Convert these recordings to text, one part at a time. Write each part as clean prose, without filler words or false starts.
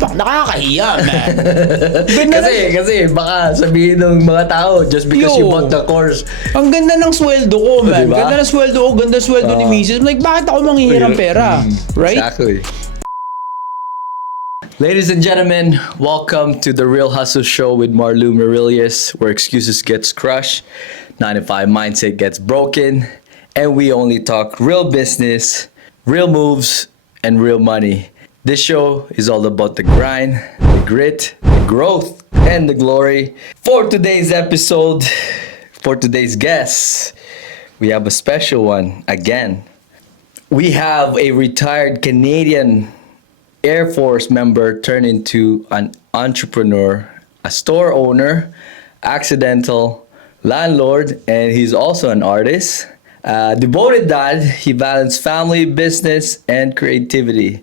Fuck, nakakahiya, man. Kasi baka sabihin ng mga tao just because you bought the course. Ang ganda ng sweldo ko, man. Diba? Ganda ng sweldo ko, ganda sweldo ni Mrs. Like, bakit ako manghihirang pera? Right? Exactly. Ladies and gentlemen, welcome to the Real Hustle Show with Marlou Marillius, where excuses gets crushed, 9-to-5 mindset gets broken, and we only talk real business, real moves, and real money. This show is all about the grind, the grit, the growth, and the glory. For today's episode, for today's guest, we have a special one again. We have a retired Canadian Air Force member turned into an entrepreneur, a store owner, accidental landlord, and he's also an artist. Devoted dad, he balanced family, business, and creativity,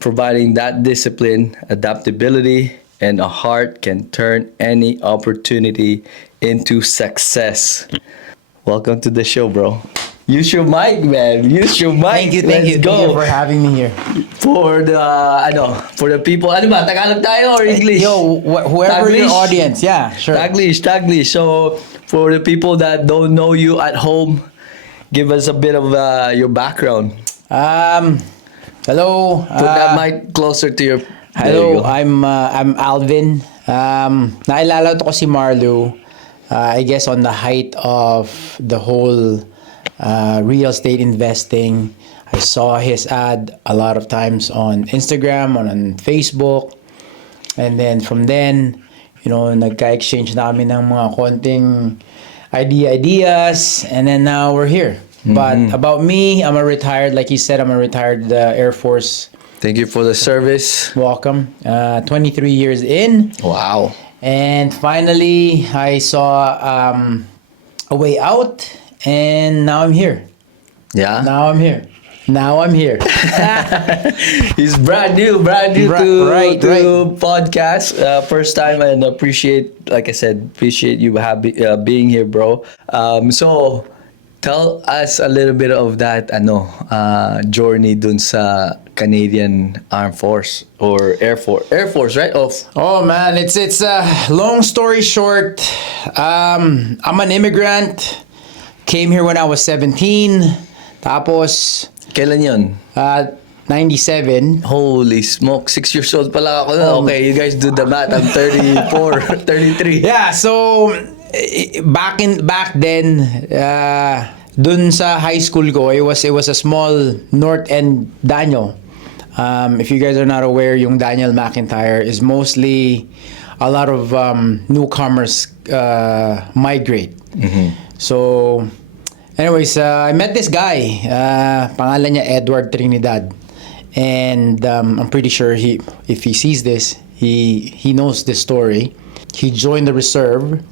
providing that discipline, adaptability, and a heart can turn any opportunity into success. Welcome to the show, bro. Use your mic, man. Use your mic. Thank you. Let's go. Thank you for having me here. For the people, ano ba, Tagalog tayo or English? Yo, whoever your Taglish? audience, yeah, sure. Taglish. So, for the people that don't know you at home, give us a bit of your background. Hello. Put that mic closer to your... There you Hello, go. I'm Alvin. Nailala ko si Marlou, I guess on the height of the whole real estate investing. I saw his ad a lot of times on Instagram, on Facebook. And then from then, nagka-exchange namin ng mga konting ideas. And then now we're here. But about me, like you said, I'm a retired Air Force. Thank you for the service. Welcome. 23 years in. Wow. And finally, I saw a way out. And now I'm here. Yeah? Now I'm here. He's brand new Right. to podcast. First time, and appreciate you being here, bro. So tell us a little bit of that journey dun sa Canadian Armed Force or Air Force, right? Oh man, it's long story short. I'm an immigrant. Came here when I was 17. Tapos Kailan yun? 97. Holy smoke, 6 years old pala ako na. Okay, you guys do the math. I'm 34, 33. Yeah, so back then, dun sa high school ko, it was a small North End Daniel. If you guys are not aware, yung Daniel McIntyre is mostly a lot of newcomers migrate. So, anyways, I met this guy. Pangalan niya Edward Trinidad. And I'm pretty sure if he sees this, he knows this story. He joined the reserve,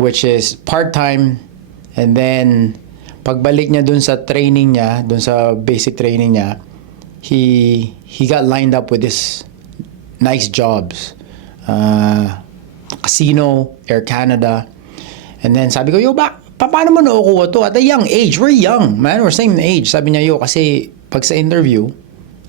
which is part-time. And then, pagbalik niya dun sa training niya, dun sa basic training niya, he got lined up with this nice jobs. Casino, Air Canada. And then sabi ko, yo, paano mo nakukuha to? At a young age, we're young, man. We're same age. Sabi niya, yo, kasi pag sa interview,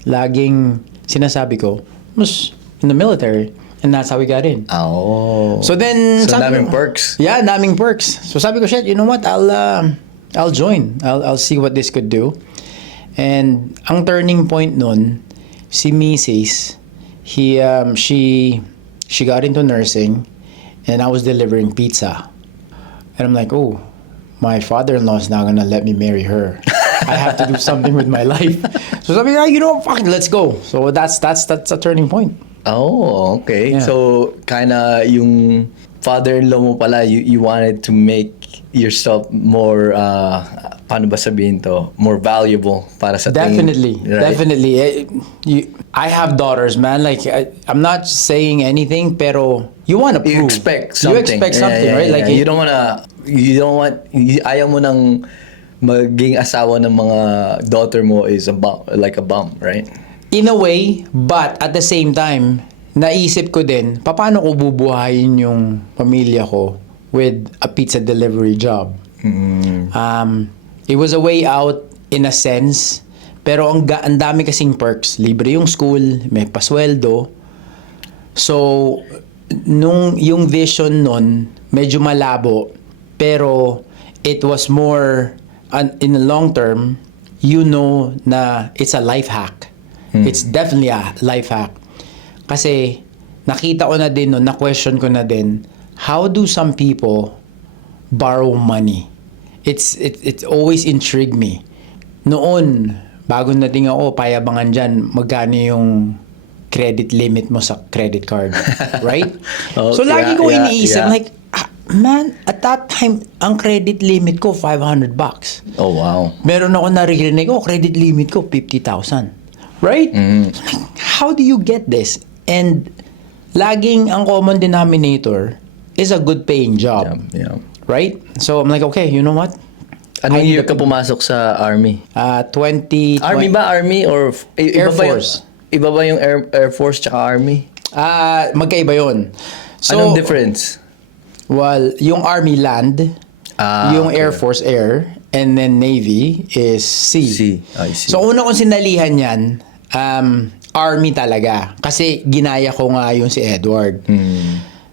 laging sinasabi ko, was in the military. And that's how we got in. Oh. So then, So, sabi daming ko, perks. Yeah, daming perks. So sabi ko, shit, you know what? I'll join. I'll see what this could do. And ang turning point nun, si Mrs., she got into nursing, and I was delivering pizza. And I'm like, oh, my father-in-law is not gonna let me marry her. I have to do something with my life. So sabi ko, fucking let's go. So that's a turning point. Oh, okay. Yeah. So, kinda yung father-in-law mo pala, you wanted to make yourself more, paano ba sabihin to? More valuable para sa Definitely, tingin, right? definitely. I have daughters, man. Like, I'm not saying anything, pero you want to prove. You expect something. You expect something, right? Like, you don't want, ayaw mo nang maging asawa ng mga daughter mo is a bum, like a bum, right? in a way, but at the same time, naisip ko din, paano ko bubuhayin yung pamilya ko with a pizza delivery job. It was a way out in a sense, pero ang dami kasing perks. Libre yung school, may pasweldo. So, nung yung vision nun, medyo malabo, pero it was more, in the long term, you know na it's a life hack. It's definitely a life hack. Kasi, nakita ko na din nun, na-question ko na din, how do some people borrow money? It's always intrigued me. Noon, bago nating ako, payabangan dyan, magkano yung credit limit mo sa credit card. Right? Oh, So, lagi ko yeah, iniisip, yeah. like, man, at that time, ang credit limit ko, $500. Oh, wow. Meron ako naririnig, credit limit ko, 50,000. Right? How do you get this? And, laging ang common denominator is a good paying job. Yeah. Right? So, I'm like, okay, you know what? Anong I year need ka pumasok sa Army? 20... Army ba? Army? Or Air iba ba yung- Force. Iba ba yung Air Force tsaka Army? Magkaiba yun. So, Anong difference? well, yung Army land, yung Okay. Air Force air, and then Navy is sea. Sea. I see. So, una kong sinalihan yan, Army talaga. Kasi ginaya ko nga yung si Edward.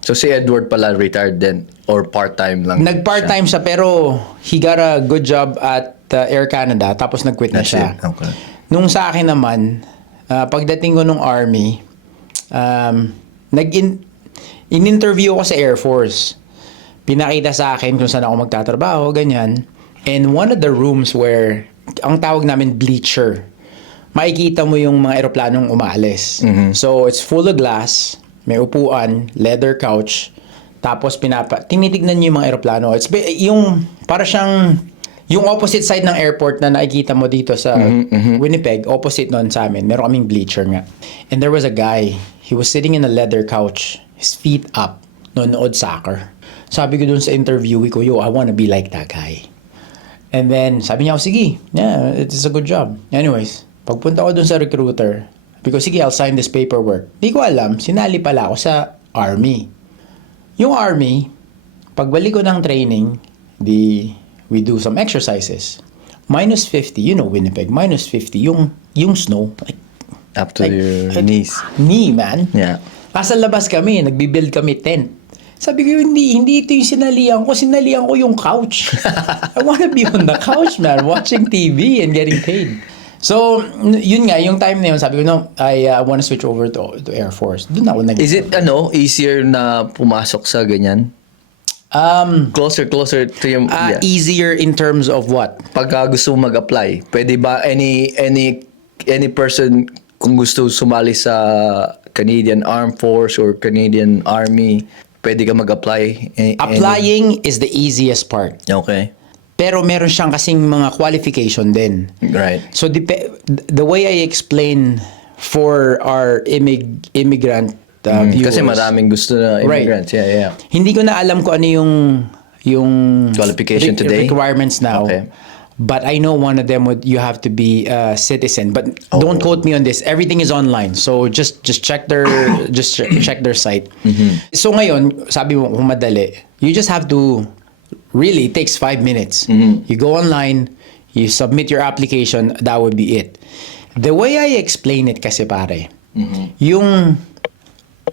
So si Edward pala retired din or part-time lang? Nag-part-time siya, pero he got a good job at Air Canada, tapos nag-quit na That's siya. it. Okay. Nung sa akin naman, pagdating ko nung Army, in-interview ko sa Air Force. Pinakita sa akin kung saan ako magtatrabaho, ganyan. And one of the rooms where, ang tawag namin bleacher, makikita mo yung mga eroplanong umaalis. So, it's full of glass, may upuan, leather couch, tapos tinitignan niyo yung mga eroplano. Yung, para siyang, yung opposite side ng airport na nakikita mo dito sa Winnipeg, opposite nun sa amin, meron kaming bleacher nga. And there was a guy, he was sitting in a leather couch, his feet up, nonood soccer. Sabi ko dun sa interviewee ko, I wanna be like that guy. And then, sabi niya, sige, yeah, it's a good job. Anyways, pagpunta ko dun sa recruiter, because sige, I'll sign this paperwork. Di ko alam, sinali pala ako sa Army. Yung Army, pagbalik ko ng training, we do some exercises. -50, you know Winnipeg, -50, yung snow. Up to your knees. Knee, man. Yeah. Nasa labas kami, nagbibuild kami tent. Sabi ko, hindi ito yung sinalihan ko yung couch. I wanna be on the couch, man, watching TV and getting paid. So, yun nga, yung time na yun, sabi ko, no, I wanna switch over to Air Force. Doon ako Is it easier na pumasok sa ganyan? Closer to yung easier in terms of what? Pagka gusto mo mag-apply, pwede ba any person kung gusto sumali sa Canadian Armed Force or Canadian Army, pwede ka mag-apply? Applying is the easiest part. Okay. Pero meron siyang kasing mga qualification din. Right. So the way I explain for our immigrant viewers, Kasi maraming gusto na immigrants. Right. Yeah. Hindi ko na alam kung ano yung Qualification today? requirements now. Okay. But I know one of them you have to be a citizen. But don't quote me on this. Everything is online. So just check their check their site. So ngayon, sabi mo kung madali, you just have to really, it takes 5 minutes. You go online, you submit your application, that would be it. The way I explain it kasi pare, yung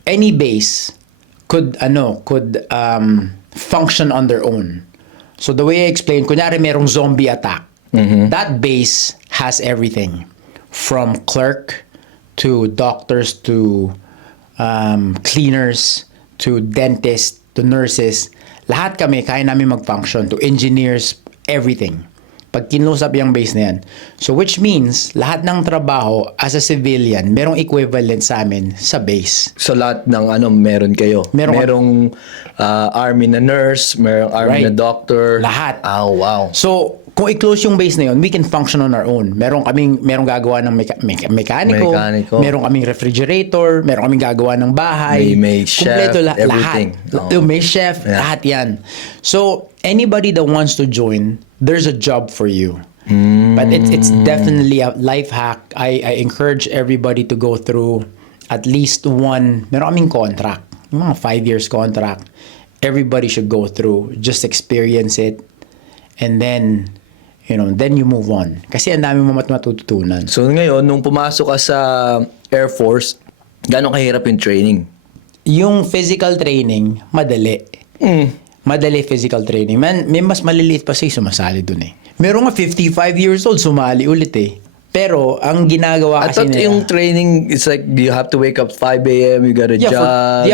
any base could function on their own. So the way I explain, kunyari merong zombie attack, that base has everything. From clerk to doctors to cleaners to dentists to nurses. Lahat kami, kaya namin mag-function. To engineers, everything. Pag kinlose up yung base na yan. So which means, lahat ng trabaho as a civilian, merong equivalent sa amin sa base. So lahat ng meron kayo? Merong army na nurse, merong army na doctor. Lahat. Oh, wow. So, kung i-close yung base na yun, we can function on our own. Merong gagawa ng mekaniko, merong kaming refrigerator, merong kaming gagawa ng bahay. May chef, everything. Lahat. May chef, lahat yan. So, anybody that wants to join, there's a job for you. But it's definitely a life hack. I encourage everybody to go through at least one, meron kaming contract, yung mga 5 years contract. Everybody should go through, just experience it, and then you move on. Kasi ang dami mo matututunan. So ngayon, nung pumasok ka sa Air Force, gano'ng kahirap yung training? yung physical training, madali. Madali physical training. Man, may mas maliliit pa siya sumasali dun eh. Meron nga 55 years old, sumali ulit eh. Pero, ang ginagawa I kasi thought nila... yung training, it's like you have to wake up 5 a.m., you gotta jog.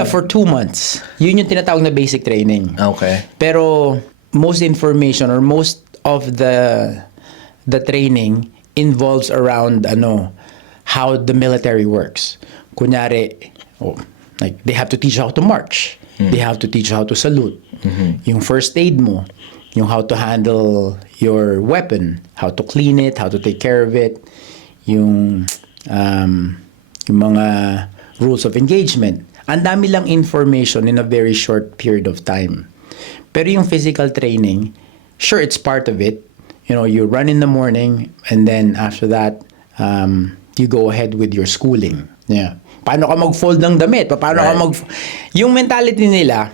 For 2 months. Yun yung tinatawag na basic training. Okay. Pero, most information or most of the training involves around how the military works. Kunyari, like they have to teach you how to march. They have to teach you how to salute. Yung first aid mo, yung how to handle your weapon, how to clean it, how to take care of it, yung mga rules of engagement. Ang dami lang information in a very short period of time. Pero yung physical training, sure, it's part of it. You run in the morning and then after that, you go ahead with your schooling. Yeah. Paano ka mag-fold ng damit? Paano ka Yung mentality nila,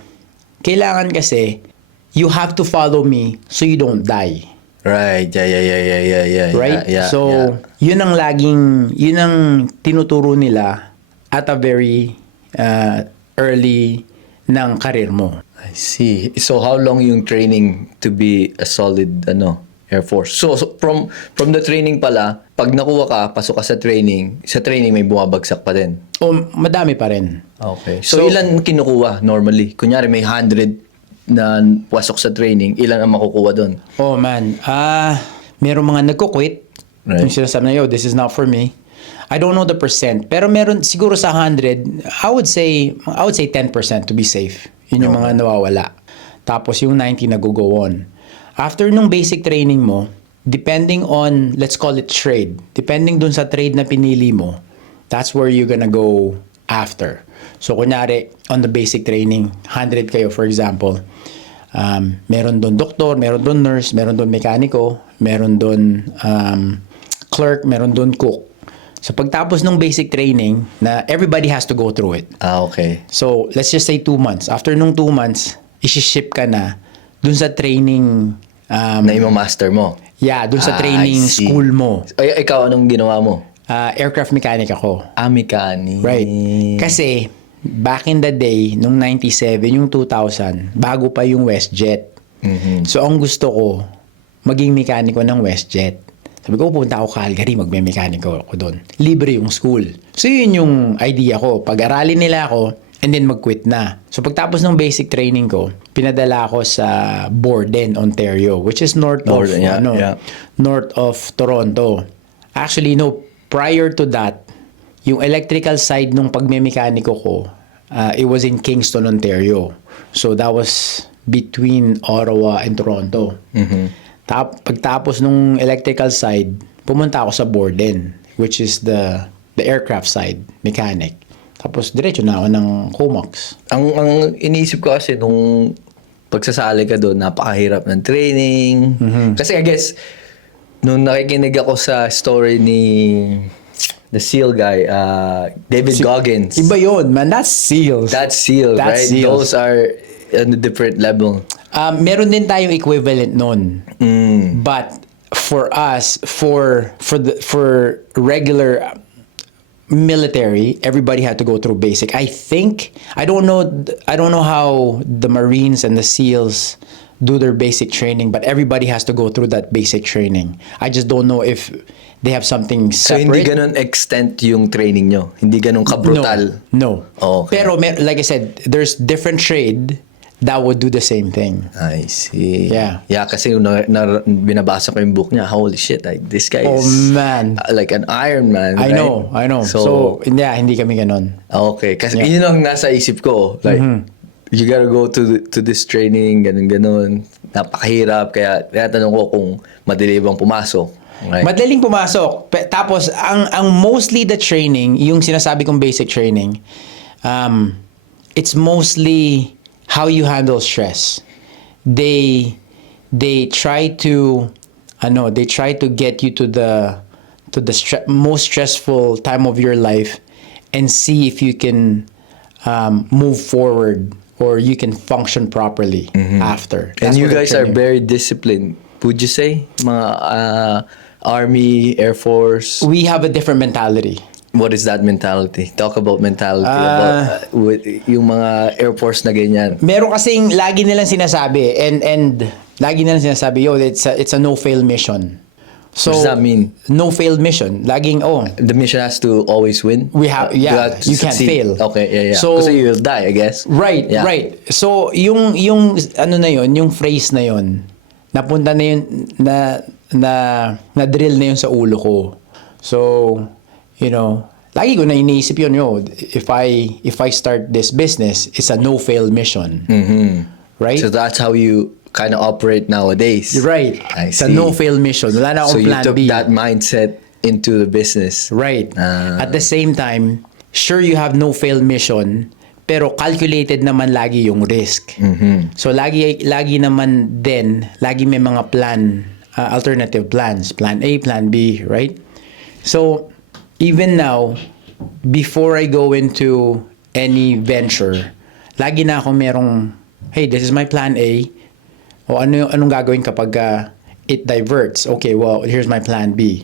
kailangan kasi, you have to follow me so you don't die. Right. Yeah. Right? Yun ang tinuturo nila at a very early ng karir mo. I see. So how long yung training to be a solid Air Force? So from the training pala, pag nakuha ka, pasok ka sa training may bumabagsak pa din. Madami pa rin. Okay. So ilan kinukuha normally? Kunyari may 100 na pasok sa training, ilan ang makukuha doon? Oh man, merong mga nagko-quit. Right. Yung sinasabi na, this is not for me. I don't know the percent, pero meron siguro sa 100, I would say 10% to be safe. Yun yung mga nawawala. Tapos yung 90 nag-go on. After nung basic training mo, depending on, let's call it trade, depending dun sa trade na pinili mo, that's where you're gonna go after. So, kunyari, on the basic training, 100 kayo, for example, meron dun doktor, meron dun nurse, meron dun mekaniko, meron dun clerk, meron dun cook. So, pagtapos ng basic training, na everybody has to go through it. Okay. So, let's just say 2 months. After nung 2 months, isi-ship ka na dun sa training... na ima-master mo? Yeah, dun sa training school mo. Ay, ikaw, anong ginawa mo? Aircraft mechanic ako. Mechanic. Right. Kasi, back in the day, nung 97, yung 2000, bago pa yung WestJet. So, ang gusto ko, maging mekaniko ng WestJet. Sabi ko, punta ako Calgary, magme-mekaniko ako doon. Libre yung school. So, yun yung idea ko. Pag-aralin nila ako, and then mag-quit na. So, pagtapos ng basic training ko, pinadala ako sa Borden, Ontario, which is north of Toronto. Actually, no, prior to that, yung electrical side nung pagme-mekaniko ko, it was in Kingston, Ontario. So, that was between Ottawa and Toronto. Pagtapos nung electrical side, pumunta ako sa Borden, which is the aircraft side, mechanic. Tapos diretso na ako ng Comax. Ang iniisip ko kasi nung pagsasali ka doon, napakahirap ng training. Kasi I guess, nung nakikinig ako sa story ni the SEAL guy, David Goggins. Iba yun, man. That's SEALs. That's SEAL, right? SEALs. Those are on a different level. Meron din tayong equivalent nun. But for us, for regular military, everybody had to go through basic. I don't know how the Marines and the SEALs do their basic training, but everybody has to go through that basic training. I just don't know if they have something separate. So, hindi ganun extent yung training nyo? Hindi ganun ka-brutal? No. Oh, okay. Pero, like I said, there's different trade that would do the same thing. I see. Yeah. Yeah, kasi binabasa ko yung book niya, holy shit, like, this guy is man. Like an Iron Man, I right? know. So, hindi kami ganun. Okay, kasi yun ang nasa isip ko. Like, you gotta go to this training, ganun. Napakahirap, kaya tanong ko kung madali bang pumasok. Right? Madaling pumasok. Tapos, ang mostly the training, yung sinasabi kong basic training, it's mostly how you handle stress. They try to get you to the most stressful time of your life and see if you can move forward or you can function properly after. And you guys are very disciplined, would you say? Mga Army, Air Force? We have a different mentality. What is that mentality? Talk about mentality. About, with, yung mga Air Force na ganyan. Meron kasing lagi nilang sinasabi and lagi nilang sinasabi, yo, it's a no-fail mission. So, What does that mean? No-fail mission. Laging, The mission has to always win? we have, You yeah, have to you can't succeed. fail. Okay, yeah. So, Kasi you will die, I guess. right, Yeah. right. So, yung ano na yun, yung phrase na yun, napunta na yun, na drill na yun sa ulo ko. So, you know, lagi ko na iniisip yun, if I start this business, it's a no-fail mission. Right? So that's how you kind of operate nowadays. Right. I It's a see. no-fail mission. Wala na So akong you plan took B. that mindset into the business. Right. Ah. At the same time, sure you have no-fail mission, pero calculated naman lagi yung risk. So lagi naman din, lagi may mga plan, alternative plans, plan A, plan B, right? So even now, before I go into any venture, lagi na ako merong, hey, this is my plan A. O anong gagawin kapag it diverts? Okay, well, here's my plan B.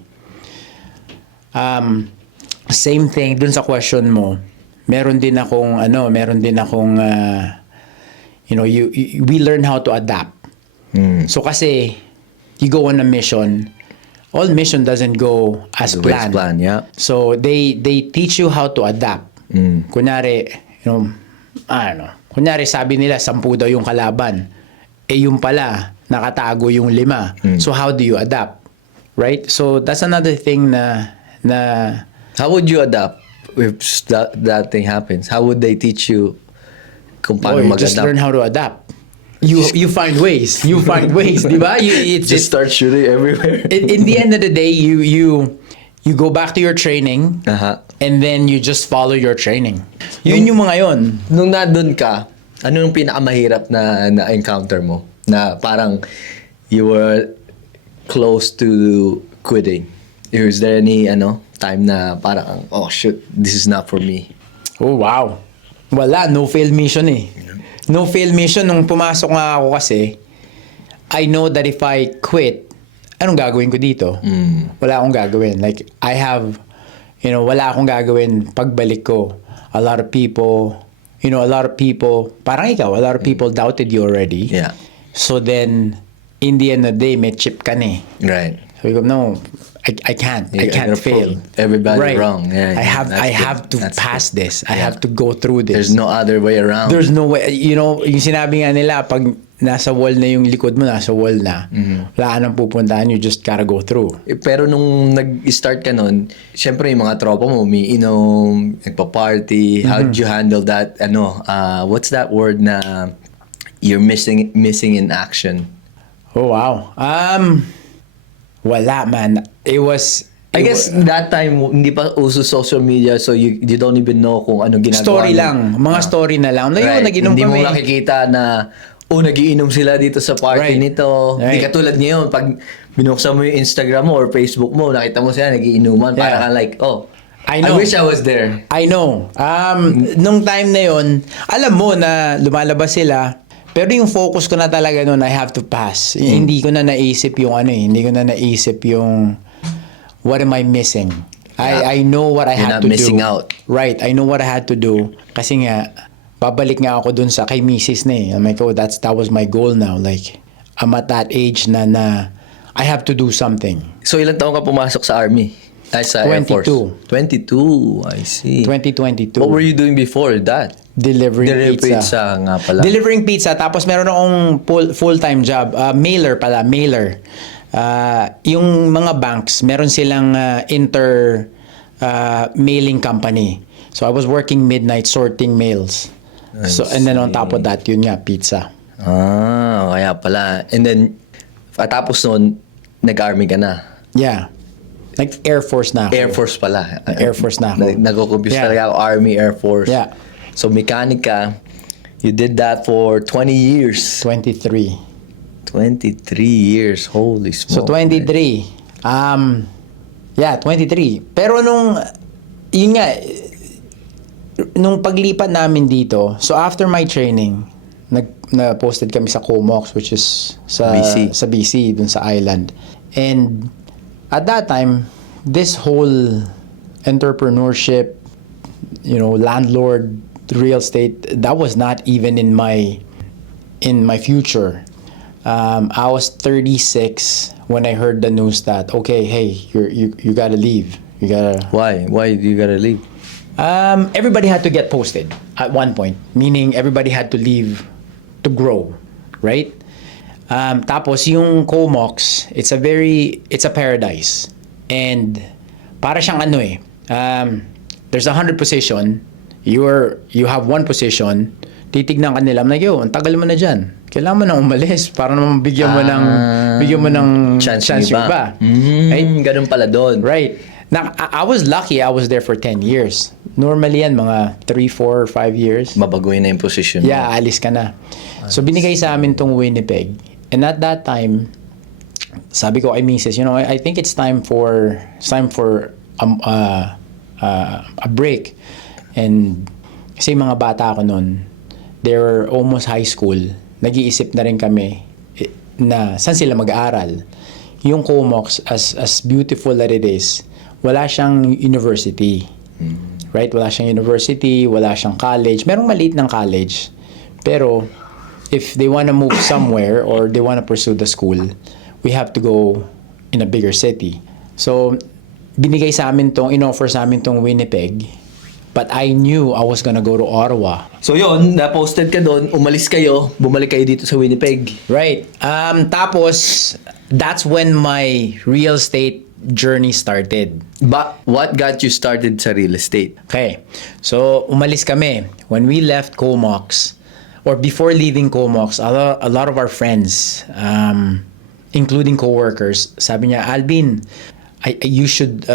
Same thing dun sa question mo. Meron din akong we learn how to adapt. So kasi you go on a mission, all mission doesn't go as The way it's planned. planned, yeah. So they teach you how to adapt. Kunyari, kunyari sabi nila 10 daw yung kalaban. Yung pala nakatago yung 5. So how do you adapt? Right? So that's another thing na How would you adapt if that thing happens? How would they teach you kung paano you just learn mag-adapt? how to adapt. You find ways. You find ways, di ba? Just start shooting everywhere. In the end of the day, you go back to your training, and then you just follow your training. Yun yung mga yun. Nung nandun ka, ano yung pinakamahirap na encounter mo? Na parang you were close to quitting. Is there any time na parang, oh shoot, this is not for me? Oh, wow. Wala, no fail mission eh. No fail mission. Nung pumasok nga ako kasi, I know that if I quit, anong gagawin ko dito? Wala akong gagawin. Like, wala akong gagawin pagbalik ko. A lot of people, parang ikaw, a lot of people doubted you already. Yeah. So then, in the end of the day, may chip ka na eh. Right. So you go, no, I can't. I You're can't gonna fail. prove everybody wrong. Yeah, I that's have good. to That's pass good. this. I Yeah. have to go through this. There's no other way around. There's no way. Yung sinabi nga nila, pag nasa wall na yung likod mo, nasa wall na, wala ka nang pupuntahan, you just gotta go through. Pero nung nag-start ka nun, syempre yung mga tropa mo, umiinom, nagpa-party. How did you handle that? What's that word na you're missing in action? Oh, wow. Wala, man. I guess that time, hindi pa uso social media, so you don't even know kung anong ginagawa. Story mo. lang. Mga story na lang. Right. Nag-inom Hindi mo kami. nakikita na, nagiinom sila dito sa party Right. nito. Hindi Right. katulad ngayon, pag binuksan mo yung Instagram mo or Facebook mo, nakita mo sila nagiinuman. Yeah. Para ka like, I know. wish I was there. I know. Nung time na yon, alam mo na lumalabas sila, pero yung focus ko na talaga noon, I have to pass. Hindi ko na naisip yung what am I missing? Yeah. I know what I You're had not to missing do. out. Right. I know what I had to do. Kasi nga, babalik nga ako dun sa kay Mrs. na eh. I'm like, that was my goal now. Like, I'm at that age na I have to do something. So, ilang taon ka pumasok sa Army? Ay, sa Air Force? 22. I see. 2022. What were you doing before that? Delivering pizza. pizza nga pala. Delivering pizza. Tapos meron akong full-time job. Mailer. Yung mga banks, meron silang mailing company. So I was working midnight sorting mails. And then on top of that, yun nga, pizza. Kaya pala. And then, tapos noon, nag-army ka na. Yeah. Like Air Force na ako. Air Force pala. Air Force na ako. Nag-confuse Yeah. talaga ako, Army, Air Force. Yeah. So, mechanic ka. You did that for 20 years. 23. 23 years. Holy smoke. So 23. 23. Pero nung paglipat namin dito, so after my training, na-posted kami sa Comox, which is sa BC, dun sa island. And at that time, this whole entrepreneurship, landlord, real estate, that was not even in my future. I was 36 when I heard the news that, okay, hey, you gotta leave. You gotta. Why? Why do you gotta leave? Everybody had to get posted at one point, meaning everybody had to leave to grow, right? Tapos yung Comox, it's a paradise. And para siyang ano eh, there's 100 position, you have one position, titignan ka nila, I'm like, yo, ang tagal mo na dyan. Kailangan mo nang umalis para naman bigyan mo ng chance yung iba. Right? Ganun pala doon. Right. Now, I was lucky, I was there for 10 years. Normally yan, mga 3, 4, 5 years. Babaguhin na yung position mo. Yeah, alis ka na. So, binigay sa amin tong Winnipeg. And at that time, sabi ko kay Mrs., I think it's time for a break. And kasi mga bata ako noon, they were almost high school. Nag-iisip na rin kami na saan sila mag-aaral. Yung Comox, as beautiful that it is, wala siyang university. Right? Wala siyang university, wala siyang college. Merong maliit ng college. Pero, if they want to move somewhere or they want to pursue the school, we have to go in a bigger city. So, binigay sa amin in-offer sa amin tong Winnipeg. But I knew I was gonna go to Ottawa. So yun, na-posted ka doon, umalis kayo, bumalik kayo dito sa Winnipeg. Right. Tapos, that's when my real estate journey started. But what got you started sa real estate? Okay. So, umalis kami. When we left Comox, or before leaving Comox, a lot of our friends, including coworkers, sabi niya, Alvin, you should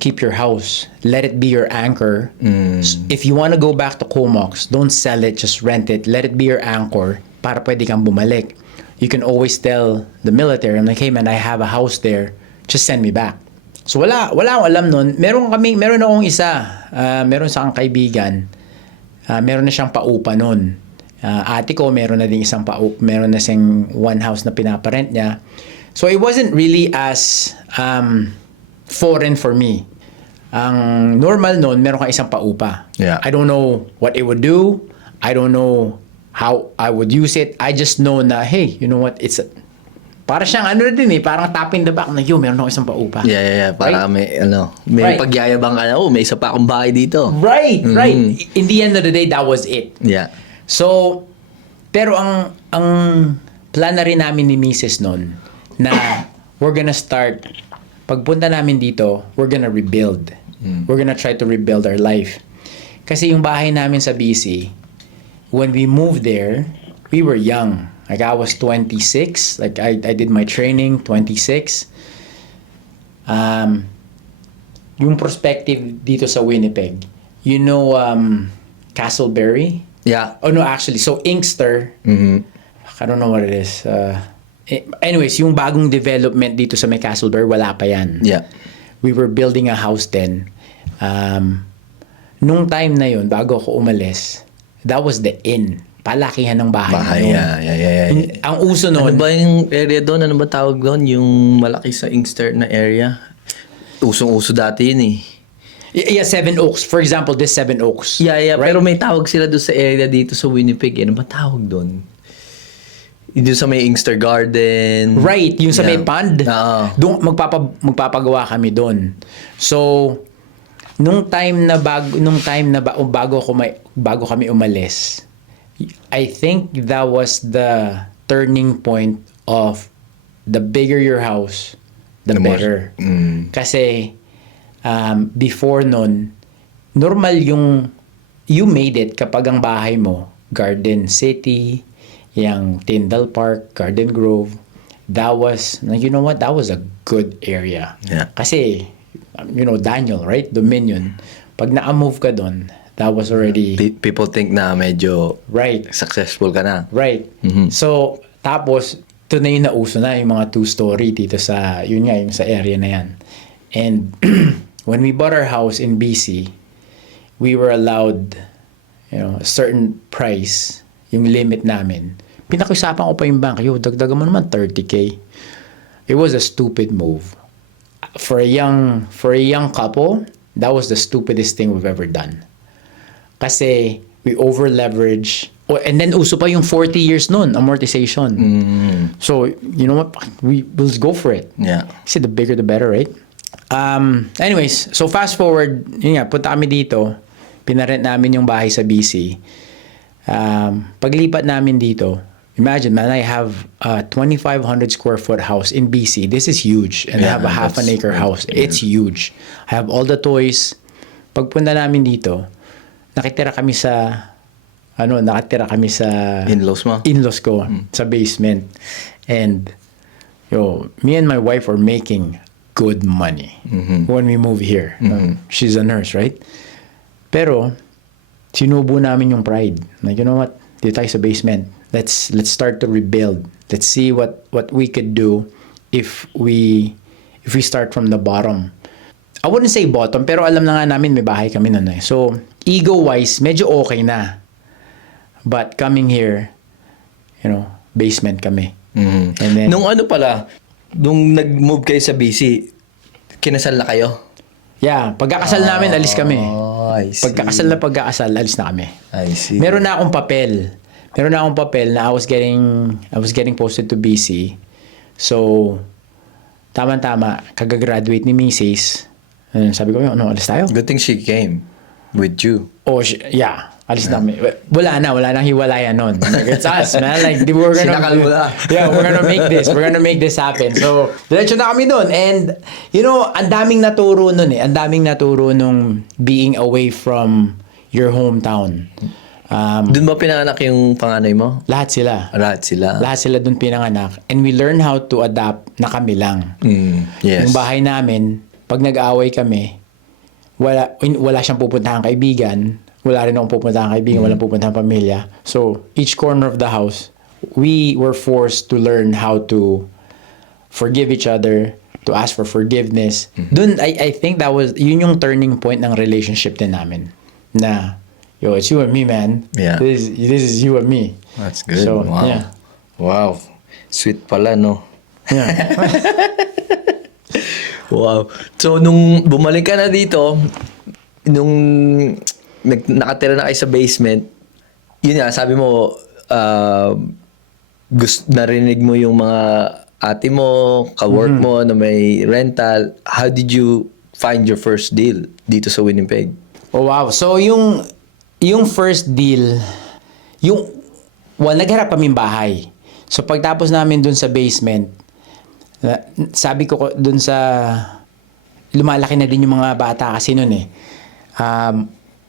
keep your house. Let it be your anchor. If you want to go back to Comox, don't sell it, just rent it. Let it be your anchor para pwede kang bumalik. You can always tell the military, I'm like, hey man, I have a house there. Just send me back. So wala akong alam nun. Meron akong isa, meron sa akong kaibigan, meron na siyang paupa nun. Ate ko, meron na din isang paupa, meron na siyang one house na pinaparent niya. So it wasn't really as foreign for me. Ang normal nun, meron kang isang paupa. Yeah. I don't know what it would do. I don't know how I would use it. I just know na, hey, you know what? Para siyang ano din eh, parang tap in the back na, yo, meron ako isang paupa. Yeah. Para Right? may Right. pagyayabang ka na, may isa pa akong bahay dito. Right. In the end of the day, that was it. Yeah. So, pero ang plan na rin namin ni Mrs. noon na we're gonna start, pagpunta namin dito, we're gonna rebuild. We're gonna try to rebuild our life. Kasi yung bahay namin sa BC, when we moved there, we were young. Like I was 26. Like I did my training, 26. Yung perspective dito sa Winnipeg, Castleberry? Yeah. Oh no, actually. So Inkster, I don't know what it is. Anyways, yung bagong development dito sa may Castleberry, wala pa yan. Yeah. We were building a house then. Nung time na yun, bago ako umalis, that was the inn. Palakihan ng bahay. Yeah. Ang uso Ano noon, ba yung area doon? Ano ba tawag doon? Yung malaki sa Inkster na area? Usong-uso dati yun eh. yeah, Seven Oaks. For example, this Seven Oaks. Yeah. Right? Pero may tawag sila doon sa area dito sa Winnipeg. Ano ba tawag doon? Yung sa may Inkster Garden. Right, yung sa may Yeah. pond. Oo. Doon magpapagawa kami doon. So nung time na bago kami umalis, I think that was the turning point of the bigger your house, the better. Kasi before nun, normal you made it kapag ang bahay mo, Garden City, yung Tyndall Park, Garden Grove, that was a good area. Yeah. Kasi, Daniel, right? Dominion. Pag na-move ka doon, that was already... People think na medyo Right. successful ka na. Right. So, tapos, ito na yung nauso na, yung mga two-story dito sa, yung sa area na yan. And, when we bought our house in BC, we were allowed, a certain price, yung limit namin. Pinakiusapan ko pa yung bank, dagdagan mo naman 30K. It was a stupid move. For a young couple, that was the stupidest thing we've ever done. Kasi we over-leverage. Oh, and then uso pa yung 40 years nun, amortization. So, you know what? We'll just go for it. Yeah. Kasi the bigger the better, right? Anyways, so fast forward, yun nga, punta kami dito. Pinarent namin yung bahay sa BC. Paglipat namin dito, imagine, man, I have a 2,500 square foot house in BC. This is huge. And I have a half an acre house. It's huge. I have all the toys. Pagpunta namin dito, nakitira kami sa In-laws mo? in-laws ko sa basement. And me and my wife are making good money when we move here. She's a nurse, right? Pero sinubo namin yung pride. Like, you know what? Dito tayo sa basement. Let's start to rebuild. Let's see what we could do if we start from the bottom. I wouldn't say bottom, pero alam na nga namin may bahay kami nun eh. So, ego-wise, medyo okay na. But coming here, basement kami. And then, Nung nung nag-move kayo sa BC, kinasal na kayo? yeah, pagkakasal namin, alis kami. Oh, I see. Pagkakasal, alis na kami. I see. Meron na akong papel na I was getting posted to BC. So, tama-tama, kagagraduate ni Mrs. Sabi ko, alis tayo. Good thing she came with you. Oh, yeah. Alis na kami. Wala nang hiwalayan nun. Like, it's us, man. Like, we're gonna... Sinakal mo na. Yeah, we're gonna make this. We're gonna make this happen. So, diretso na kami dun. And, ang daming naturo nun eh. Ang daming naturo nung being away from your hometown. Doon ba pinanganak yung panganay mo? Lahat sila. Lahat sila dun pinanganak. And we learn how to adapt na kami lang. Yes. Yung bahay namin, pag nag-aaway kami, wala siyang pupuntahang kaibigan, wala rin akong pupuntahang kaibigan, walang pupuntahang pamilya. So, each corner of the house, we were forced to learn how to forgive each other, to ask for forgiveness. Dun, I think yun yung turning point ng relationship din namin. Na, it's you and me, man. Yeah. This is you and me. That's good. So, wow. yeah. Wow. Sweet pala, no? Yeah. Wow. So, nung bumalik ka na dito, nung nakatira na kayo sa basement, yun nga, sabi mo, narinig mo yung mga ate mo, ka-work mo na may rental. How did you find your first deal dito sa Winnipeg? Oh, wow. So, yung first deal, nagharap kaming bahay. So, pagtapos namin dun sa basement, sabi ko dun sa, lumalaki na din yung mga bata kasi nun eh.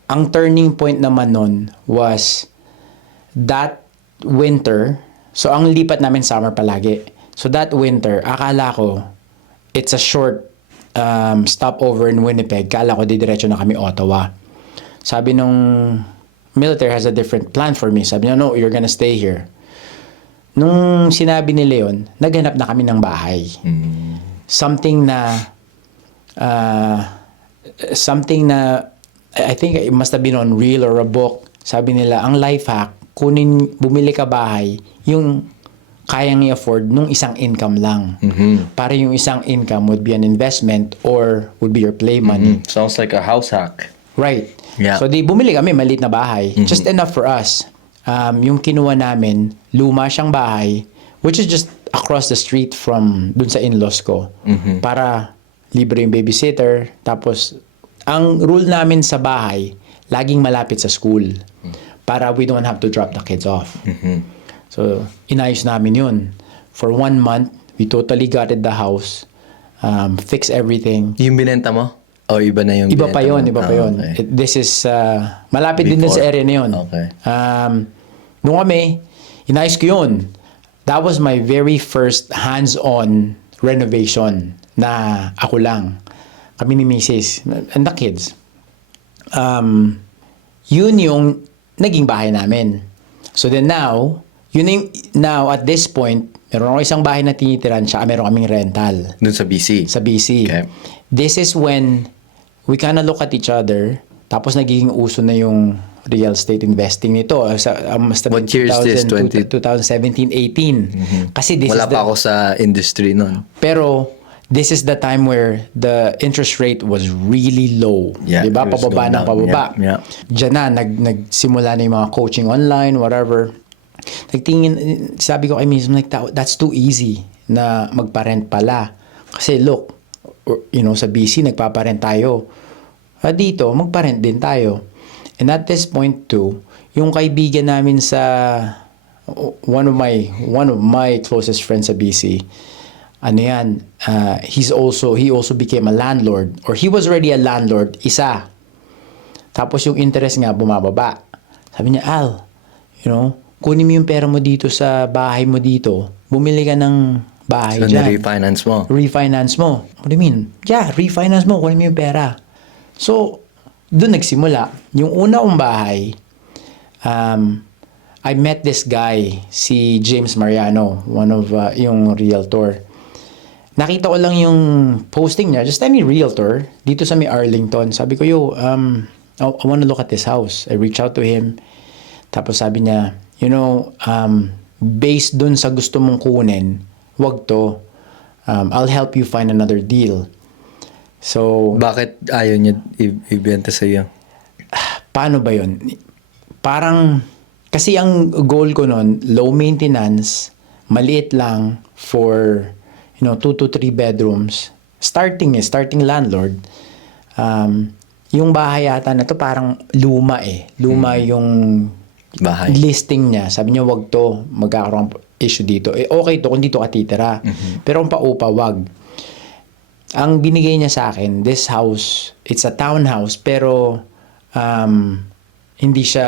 Ang turning point naman nun was that winter. So, ang lipat namin summer palagi. So, that winter, akala ko, it's a short stopover in Winnipeg. Kala ko, didiretso na kami Ottawa. Sabi nung military has a different plan for me. Sabi niya, no, you're gonna stay here. Nung sinabi ni Leon, naghanap na kami ng bahay. Something na I think it must have been on reel or a book. Sabi nila, ang life hack, bumili ka bahay, yung kayang i-afford nung isang income lang. Para yung isang income would be an investment or would be your play money. Sounds like a house hack. Right. Yeah. So, bumili kami, maliit na bahay. Just enough for us. Yung kinuha namin, luma siyang bahay, which is just across the street from dun sa in-laws ko. Para libre yung babysitter. Tapos, ang rule namin sa bahay, laging malapit sa school. Para we don't have to drop the kids off. So, inayos namin yun. For 1 month, we totally gutted the house, fixed everything. Yung binenta mo? O iba na yung Iba pa yun. Okay. This is, malapit din sa area na yun. Okay. Nung kami, inayos ko yun. That was my very first hands-on renovation na ako lang. Kami ni Mrs. and the kids. Yun yung naging bahay namin. So then now at this point, meron ako isang bahay na tinitiran, tsaka meron kaming rental. Dun sa BC? Sa BC. Okay. This is when we kind of look at each other, tapos nagiging uso na yung real estate investing nito. What year is this? 2017, 18. Kasi this Wala is pa ako sa industry nun. Pero, this is the time where the interest rate was really low. Yeah, Diba? it was Pababa going ng down. pababa. Yeah, yeah. Diyan na, nagsimula na yung mga coaching online, whatever. Nagtingin, sabi ko kay Miss, like, that's too easy na magpa-rent pala. Kasi look, sa BC, nagpapa-rent tayo. Dito, magpa-rent din tayo. And at this point too, yung kaibigan namin sa one of my closest friends sa BC, he also became a landlord, or he was already a landlord, isa. Tapos yung interest nga bumababa. Sabi niya, Al, kunin mo yung pera mo dito sa bahay mo dito, bumili ka ng bahay So, dyan. refinance mo. Refinance mo. What do you mean? Yeah, refinance mo, kunin mo yung pera. So, doon nagsimula. Yung una kong bahay, I met this guy, si James Mariano, one of yung realtor. Nakita ko lang yung posting niya, just any realtor, dito sa may Arlington. Sabi ko, I want to look at this house. I reached out to him. Tapos sabi niya, based dun sa gusto mong kunin, wag to. I'll help you find another deal. So, Bakit ayaw niya ibenta sa iyo? paano ba yun? Parang, kasi ang goal ko nun, low maintenance, maliit lang for, 2 to 3 bedrooms. Starting landlord. Yung bahay yata na to parang luma eh. Luma yung Bahay. listing niya. Sabi niya, wag to, magkakaroon issue dito. Okay to kung dito ka titira. Pero kung paupa, wag. Ang binigay niya sa akin, this house, it's a townhouse, pero hindi siya,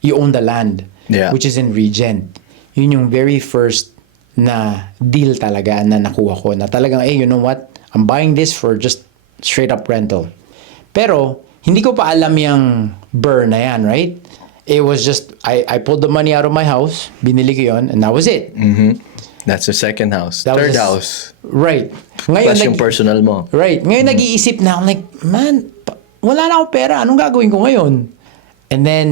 you own the land, Yeah. which is in Regent. Yun yung very first na deal talaga na nakuha ko, na talagang, you know what, I'm buying this for just straight up rental. Pero, hindi ko pa alam yung burn na yan, right? It was just, I pulled the money out of my house, binili ko yun, and that was it. That's the second house. That was Third the- house. Right. Ngayon, Plus yung personal mo. Right. Ngayon nag-iisip na ako, like, man, wala na akong pera. Anong gagawin ko ngayon? And then,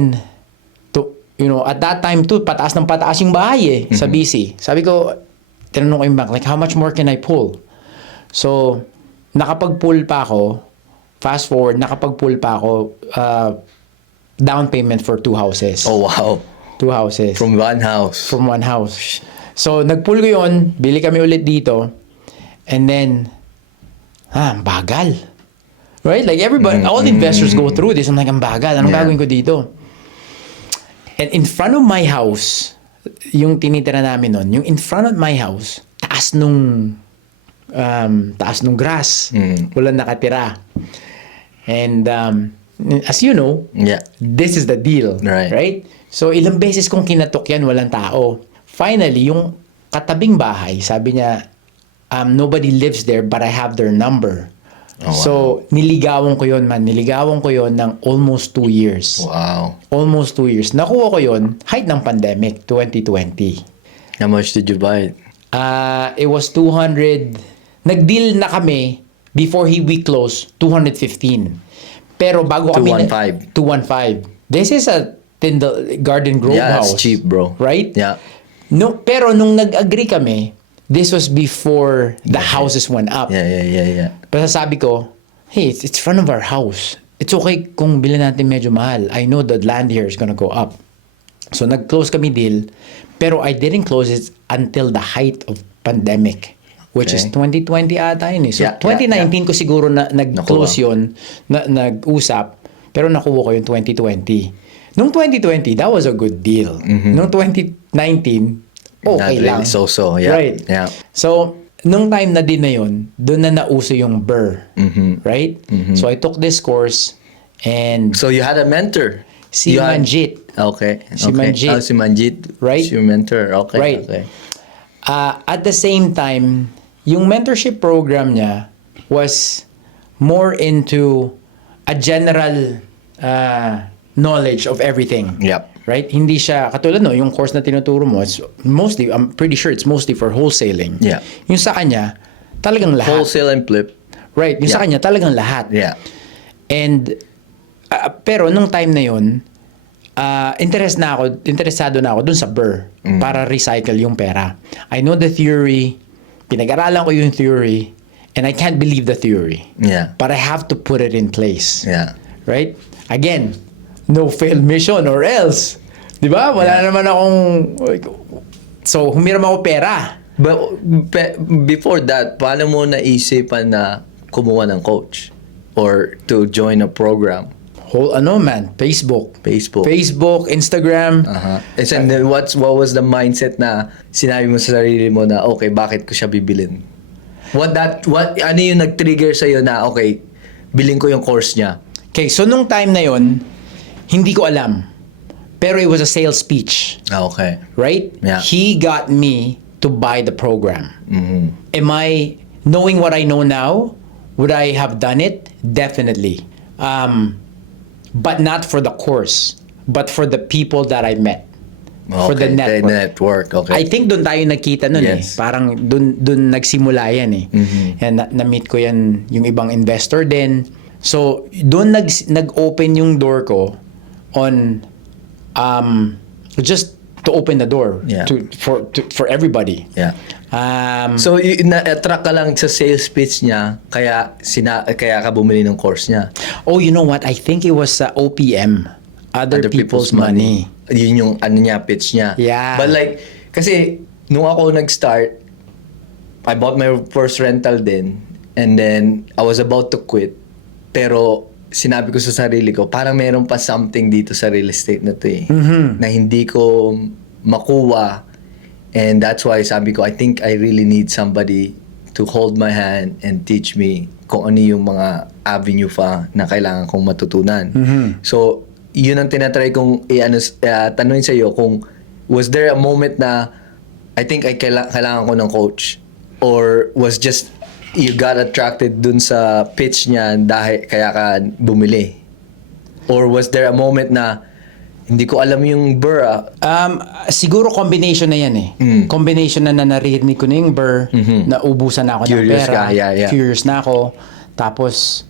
at that time too, pataas ng pataas yung bahay sa BC. Sabi ko, tinanong ko yung bank, like, how much more can I pull? So, nakapag-pull pa ako, fast forward, nakapag-pull pa ako, down payment for 2 houses. Oh, wow. 2 houses. From one house. From one house. So, nag-pull ko yun, bili kami ulit dito, and then, bagal. Right? Like everybody, all investors go through this. I'm like, ang bagal. Anong Yeah. gagawin ko dito? And in front of my house, yung tinitira namin nun, yung in front of my house, taas nung grass. Walang nakatira. And as you know, Yeah. this is the deal. Right. So, ilang beses kong kinatok yan, walang tao. Finally, yung katabing bahay, sabi niya, nobody lives there but I have their number. Oh, wow. So, niligawan ko yon man. Niligawan ko yon ng almost 2 years. Wow. Almost 2 years. Nakuha ko yon height ng pandemic, 2020. How much did you buy it? It was 200. Nag-deal na kami before we closed, 215. Pero bago kami 215. 215. This is a Garden Grove Yeah, house. it's cheap, bro. Right? Yeah. No, pero nung nag-agree kami, this was before the houses went up. Yeah. Pero sabi ko, hey, it's front of our house. It's okay kung bilhin natin medyo mahal. I know the land here is gonna go up. So nag-close kami deal, pero I didn't close it until the height of pandemic, which is Okay. 2020 ata yun eh. So Yeah, 2019 ko siguro nag-close Nakuha. yun, nag-usap, pero nakuha ko yung 2020. Nung 2020, that was a good deal. Nung 2019, okay Not lang. really so-so. Yeah. Right. Yeah. So, nung time na din na yun, doon na nauso yung burr. Right? So, I took this course and So you had a mentor. si You had- Manjit, Okay. Si okay. Manjit. Si Manjit. Right? Si your mentor. Okay. Right. Okay. at the same time, yung mentorship program niya was more into a general knowledge of everything. Yep. Right? Hindi siya, katulad no, yung course na tinuturo mo, it's mostly, I'm pretty sure it's mostly for wholesaling. Yeah. Yung sa kanya, talagang lahat. Wholesale and flip. Right? Yung sa Yeah. kanya, talagang lahat. Yeah. And, pero nung time na yun, interesado na ako dun sa burr para recycle yung pera. I know the theory, pinag-aralan ko yung theory, and I can't believe the theory. Yeah. But I have to put it in place. Yeah. Right? Again, no failed mission or else. Di ba? Wala naman akong... So, humiram ako pera. But before that, paano mo naisipan na kumuha ng coach? Or to join a program? Whole, man, Facebook, Instagram. And then what was the mindset na sinabi mo sa sarili mo na, okay, bakit ko siya bibilin? Ano yung nag-trigger sa'yo na, okay, bilhin ko yung course niya? Okay, so nung time na yon, hindi ko alam. Pero it was a sales speech. Okay. Right? Yeah. He got me to buy the program. Am I, knowing what I know now, would I have done it? Definitely. But not for the course, but for the people that I met. For the network. The network, okay. I think doon tayo nagkita nun Yes. Parang doon nagsimula yan And na-meet ko yan, yung ibang investor din. So, doon nag-open yung door ko on just to open the door Yeah. for everybody. Yeah. So, na-attract ka lang sa sales pitch niya, kaya ka bumili ng course niya. Oh, you know what? I think it was sa OPM. Other people's money. Yun yung pitch niya. Yeah. But like, kasi nung ako nag-start, I bought my first rental din, and then I was about to quit. Pero sinabi ko sa sarili ko, parang meron pa something dito sa real estate na to na hindi ko makuha. And that's why sabi ko, I think I really need somebody to hold my hand and teach me kung ano yung mga avenue pa na kailangan kong matutunan. So, yun ang tinatry kong tanungin sa iyo kung was there a moment na I think kailangan ko ng coach, or was just you got attracted dun sa pitch niya dahil kaya ka bumili, or was there a moment na hindi ko alam yung burr? Siguro combination na yan Combination na narinig ko na yung burr, naubusan na ako Curious ng pera. ka, yeah. Curious na ako. Tapos,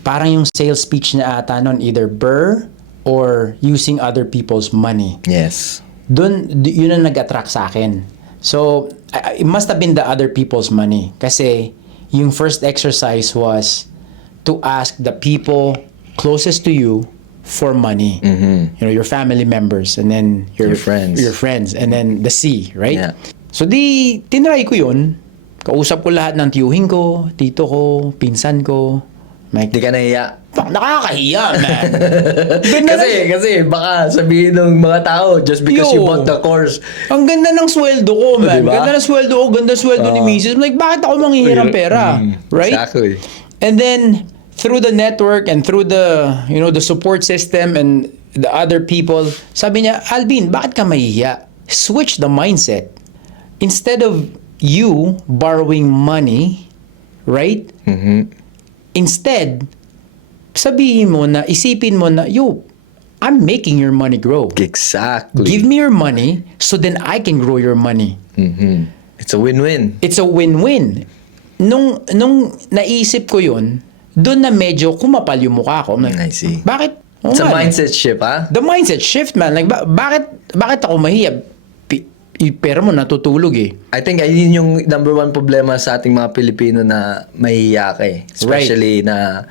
parang yung sales speech na ata nun, either burr or using other people's money. Yes. Yun ang nag-attract sa akin. So, it must have been the other people's money. Kasi, yung first exercise was to ask the people closest to you for money. You know, your family members, and then your friends, and then the C, right? Yeah. So, tinry ko yun. Kausap ko lahat ng tiyuhin ko, tito ko, pinsan ko. Hindi ka nahiya? Nakakahiya, man. Ganda kasi baka sabihin ng mga tao just because you bought the course. Ang ganda ng sweldo ko, man. Diba? Ganda ng sweldo ko, ganda sweldo ni Mrs. Like, bakit ako manghihiram pera? Right? Exactly. And then, through the network and through the, the support system and the other people, sabi niya, Alvin, bakit ka mahihiya? Switch the mindset. Instead of you borrowing money, right? Instead, sabihin mo na, isipin mo na, I'm making your money grow. Exactly. Give me your money so then I can grow your money. It's a win-win. It's a win-win. Nung naisip ko yun, doon na medyo kumapal yung mukha ko. Like, I see. Bakit? It's a mindset shift, ha? The mindset shift, man. Like, bakit ako mahiya? Pera mo natutulog I think ayun yung number one problema sa ating mga Pilipino na mahihiya ka Especially na,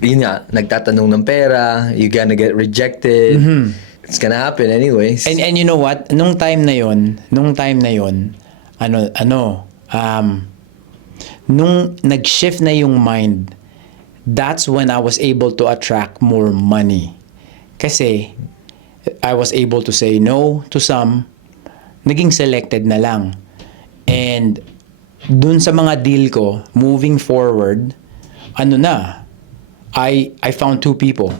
yun nga, nagtatanong ng pera, you gonna get rejected. It's gonna happen anyways. And you know what? Nung time na yon, nung nag-shift na yung mind, that's when I was able to attract more money. Kasi, I was able to say no to some, naging selected na lang. And dun sa mga deal ko, moving forward, I found 2 people.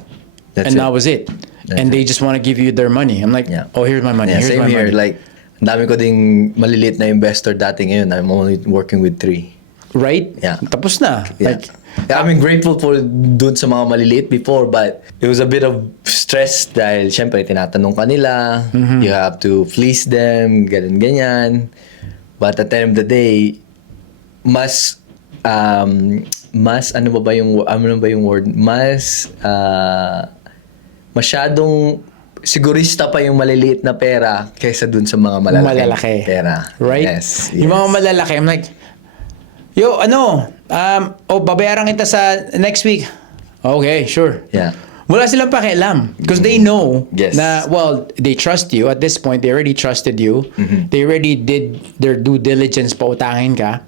That's and it. that was it. And they just want to give you their money. I'm like, oh, here's my money. Yeah, Here's same my here. money. Like, ang dami ko ding maliliit na investor dati ngayon. I'm only working with 3. Right? Yeah. Tapos na. Yeah. Like, I'm grateful for dun sa mga maliliit before, but it was a bit of stress dahil syempre tinatanong ka nila, you have to fleece them, ganyan. But at the end of the day, mas ano ba yung word? Mas masyadong sigurista pa yung maliliit na pera kaysa dun sa mga malalaki. Malalaki. Pera. Right? Yes. Yung mga malalaki, I'm like, Yo, babayaran kita sa next week. Okay, sure. Yeah. Wala silang pakialam because they know Yes. na, well, they trust you. At this point, they already trusted you. They already did their due diligence, pautangin ka.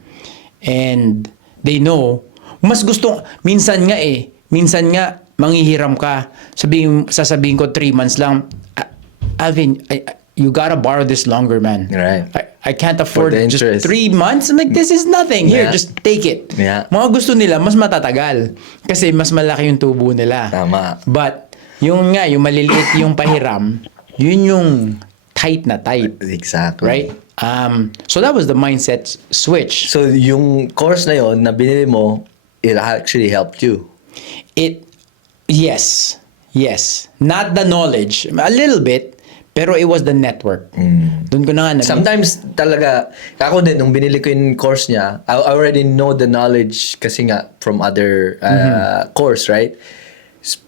And they know, minsan nga, manghihiram ka. Sasabihin ko 3 months lang, Alvin, you gotta borrow this longer, man. Right. I can't afford the just interest. 3 months. I'm like, this is nothing. Here, Yeah. just take it. Yeah. Mga gusto nila, mas matatagal. Kasi mas malaki yung tubo nila. Tama. But, yung maliliit yung pahiram, yun yung tight na tight. Exactly. Right? So that was the mindset switch. So, yung course na yon na binili mo, it actually helped you. Yes. Not the knowledge. A little bit. Pero it was the network. Doon ko na nga Sometimes talaga, ako din, nung binili ko yung course niya, I already know the knowledge kasi nga from other course, right?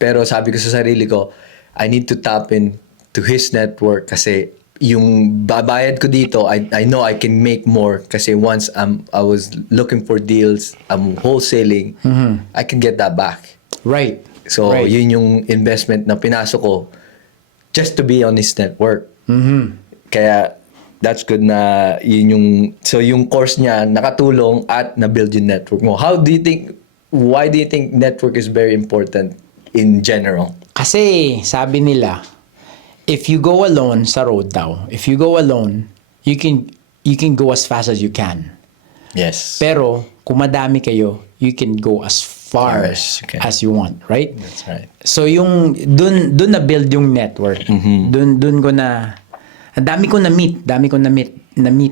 Pero sabi ko sa sarili ko, I need to tap in to his network kasi yung babayad ko dito, I know I can make more kasi once I was looking for deals, I'm wholesaling, I can get that back. Right. So, right. yun yung investment na pinasok ko just to be on his network. Kaya, that's good na yun yung course niya nakatulong at na-build yung network mo. Why do you think network is very important in general? Kasi, sabi nila, if you go alone sa road daw, if you go alone, you can go as fast as you can. Yes. Pero, kung madami kayo, you can go as far Yes, okay. as you want, right? That's right. So yung dun na build yung network. Dun ko na dami ko na meet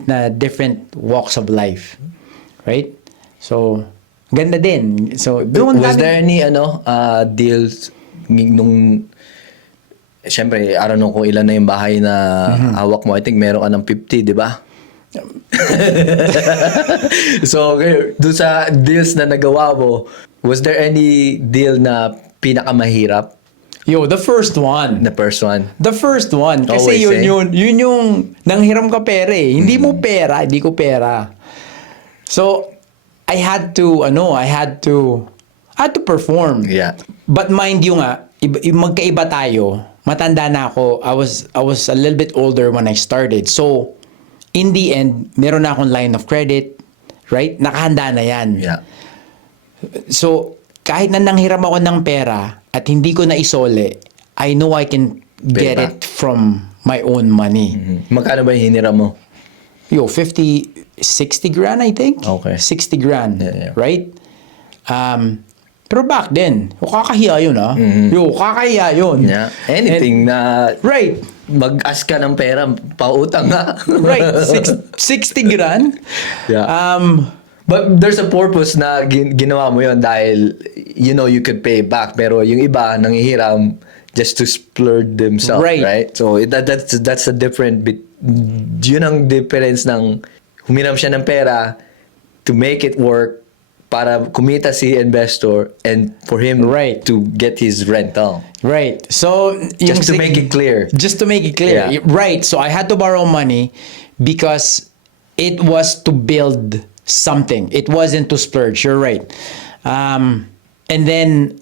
na different walks of life. Right? So ganda din. So Was there any deals nung syempre, I don't know kung ilan na yung bahay na hawak mo. I think meron ka ng 50, di ba? So, doon sa deals na nagawa mo, was there any deal na pinakamahirap? Yo, the first one. The first one? The first one. Kasi Always, yun yung nanghiram ka pera eh. Hindi mo pera, hindi ko pera. So, I had to perform. Yeah. But mind you nga, magkaiba tayo. Matanda na ako. I was a little bit older when I started. So, in the end, meron na akong line of credit, right? Nakahanda na yan. Yeah. So, kahit na nanghiram ako ng pera at hindi ko na isole, I know I can get back. it from my own money. Magkano ba yung hiniram mo? Yo, 60 grand, I think. Okay. 60 grand, Yeah. right? Pero back then, kakahiya yun, ah. Yo, kakahiya yun. Yeah. Anything na Right. mag-ask ka ng pera, pautang nga. Right. 60 grand. Yeah. But there's a purpose na ginawa mo yon dahil you could pay back, pero yung iba nanghihiram just to splurge themselves, right? So that's a different bit. Yun ang difference ng humiram siya ng pera to make it work para kumita si investor and for him Right. to get his rental. Right. So, Just to make it clear. Just to make it clear. Yeah. Right. So, I had to borrow money because it was to build something. It wasn't to splurge. You're right. And then,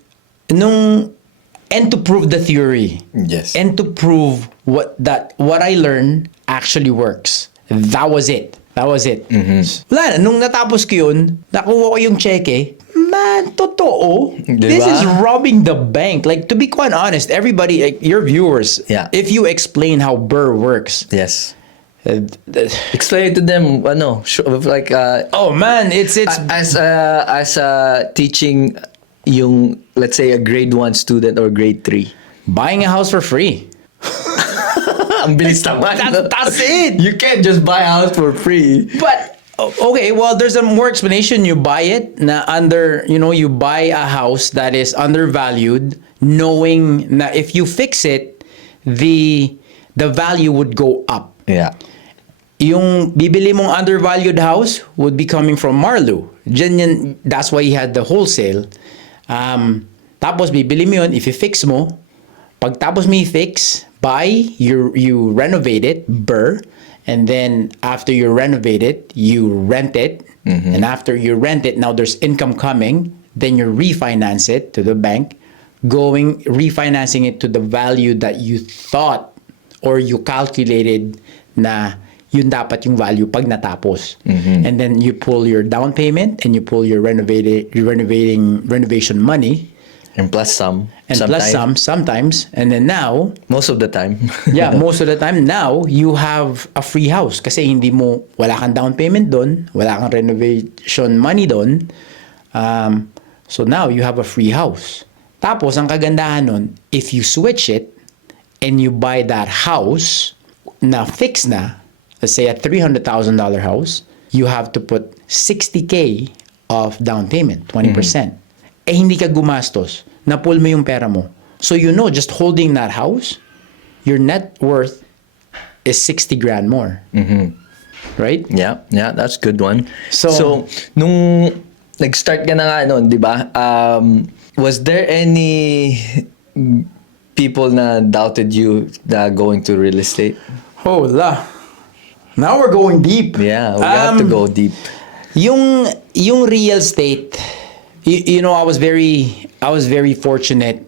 and to prove the theory. Yes. And to prove what I learned actually works. That was it. Wala na. Nung natapos ko yun, nakuha ko yung cheque, man, totoo. Diba? This is robbing the bank. Like, to be quite honest, everybody, like, your viewers, Yeah. if you explain how Burr works, Yes. Explain it to them, like, oh man, it's as teaching yung, let's say, a grade 1 student or grade 3. buying a house for free. Ang bilis naman. That's it. You can't just buy a house for free. But okay, well, there's a more explanation. You buy it you buy a house that is undervalued, knowing that if you fix it, the value would go up. Yeah. Yung bibili mong undervalued house would be coming from Marlu. That's why he had the wholesale. Tapos bibili mo yun, if i-fix mo, pagtapos mo i-fix, buy, you renovate it, Burr, And then after you renovate it, you rent it. And after you rent it, now there's income coming. Then you refinance it to the bank, refinancing it to the value that you thought or you calculated na yun dapat yung value pag natapos. And then you pull your down payment and you pull your renovation money. And plus some. And Sometime- plus some sometimes. And then now, Most of the time. yeah, most of the time now you have a free house kasi wala kang down payment doon, wala kang renovation money doon. So now you have a free house. Tapos ang kagandahan nun, if you switch it and you buy that house na fix na, let's say a $300,000 house, you have to put 60K of down payment, 20%. Eh hindi ka gumastos, na-pull mo yung pera mo. So just holding that house, your net worth is 60 grand more. Right? Yeah, that's a good one. So- nung nag-start ka na nga noon, di ba? Was there any people na doubted you na going to real estate? Hola. Now we're going deep. Yeah, we have to go deep. Yung real estate, I was very fortunate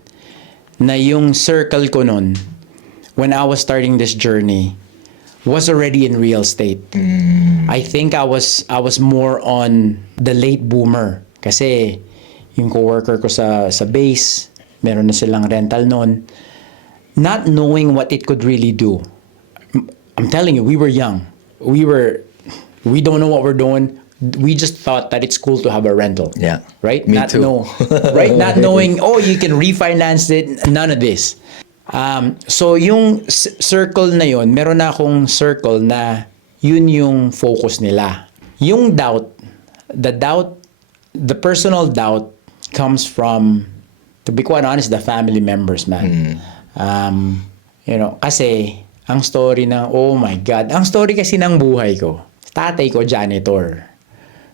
na yung circle ko nun when I was starting this journey was already in real estate. I think I was more on the late boomer kasi yung coworker ko sa base, meron na silang rental nun, not knowing what it could really do. I'm telling you, we were young. We don't know what we're doing. We just thought that it's cool to have a rental. Yeah. Right? Me too. Right? Not knowing, you can refinance it. None of this. So yung circle na yun, meron na akong circle na yun yung focus nila. Yung the personal doubt comes from, to be quite honest, the family members, man. Kasi ang story ng, oh my God, ang story kasi ng buhay ko, tatay ko janitor.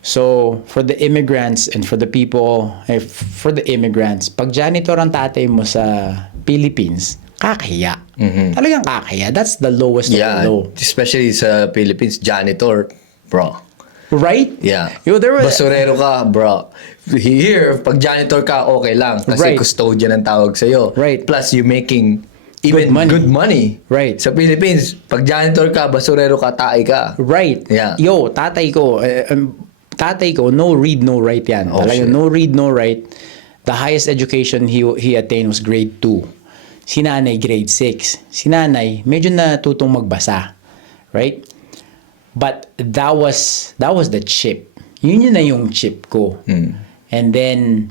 So, for the immigrants and for the people, pag janitor ang tatay mo sa Philippines, kakahiya. Talagang kakahiya. That's the lowest of the Yeah, low. especially sa Philippines, janitor, bro. Right? Yeah. There was, Basurero ka, bro. Here, pag janitor ka, okay lang. Kasi Right. custodian ang tawag sa'yo. Right. Plus, you're making even good money. Right. Sa Philippines, pag janitor ka, basurero ka, tae ka. Right. Yeah. Tatay ko, no read, no write yan. Oh, Talagang shit. no read, no write. The highest education he attained was grade 2. Si nanay, grade 6. Si nanay, medyo natutong magbasa. Right? But that was the chip. Yun na yung chip ko. And then,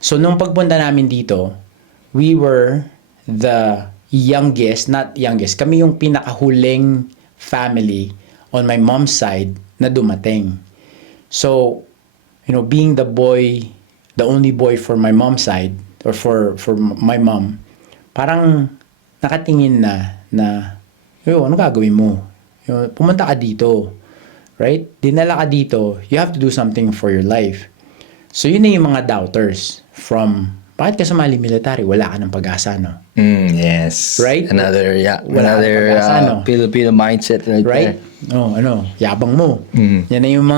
so nung pagpunta namin dito, we were the not youngest. Kami yung pinakahuling family on my mom's side na dumating. So, being the only boy for my mom's side, or for my mom, parang nakatingin na, ano gagawin mo? Pumunta ka dito. Right? Dinala ka dito. You have to do something for your life. So, yun na yung mga doubters from, bakit ka sumali military? Wala ka ng pag-asa, no? Yes. Right? Another Wala kang pag-asa, no? Filipino mindset Right? there. Yabang mo. Yan na yung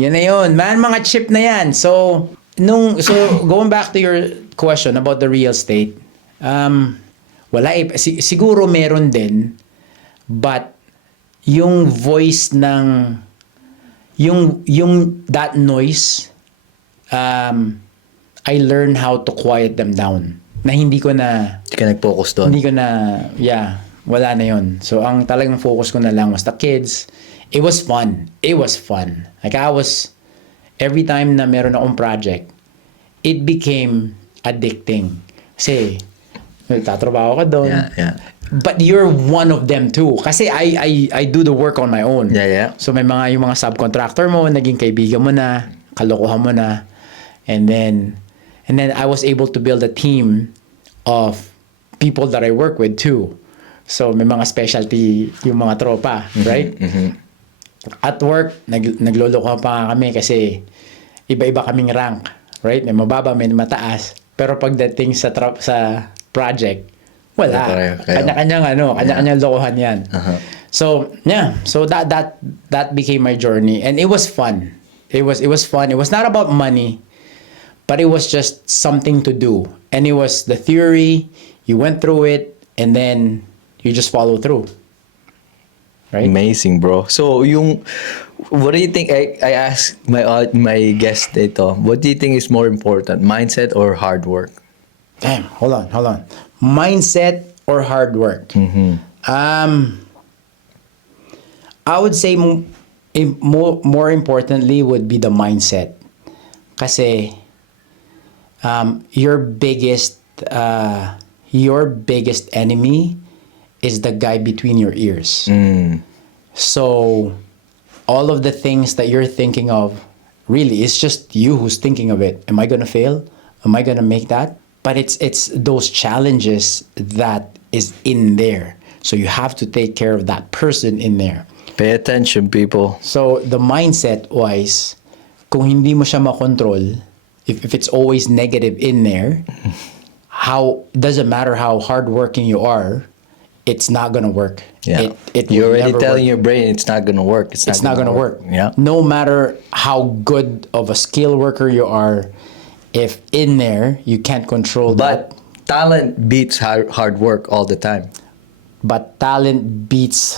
yan na yun. Mga chip na yan. So, going back to your question about the real estate, wala siguro meron din, but yung voice ng, yung that noise, I learned how to quiet them down. Na hindi ko na, Hindi ka nag-focus doon. wala na yun. So, ang talagang focus ko na lang was the kids. It was fun. Like, every time na meron akong project, it became addicting. Kasi, tatrabaho ka doon. Yeah. But you're one of them too. Kasi I do the work on my own. Yeah. So, yung mga subcontractor mo, naging kaibigan mo na, kalokohan mo na. And then I was able to build a team of people that I work with too. So, may mga specialty yung mga tropa, right? At work, nagloloko pa kami kasi iba-iba kaming rank, right? May mababa, may mataas. Pero pagdating sa project, wala. Kayo. Kanya-kanyang lokohan yan. So yeah, so that became my journey, and it was fun. It was fun. It was not about money, but it was just something to do, and it was the theory. You went through it, and then you just follow through. Right? Amazing, bro. So, what do you think? I asked my guest dito, what do you think is more important, mindset or hard work? Damn, hold on. Mindset or hard work? I would say more importantly would be the mindset. Kasi your biggest enemy is the guy between your ears. So all of the things that you're thinking of, really, it's just you who's thinking of it. Am I gonna fail? Am I gonna make that? But it's those challenges that is in there. So you have to take care of that person in there. Pay attention, people. So the mindset wise, kung hindi mo siya makontrol, if it's always negative in there, doesn't matter how hardworking you are, it's not gonna work. Yeah, It you're will already never telling work. your brain it's not gonna work. It's not gonna work. Yeah. No matter how good of a skill worker you are, if in there you can't control that. But talent beats hard work all the time. But talent beats.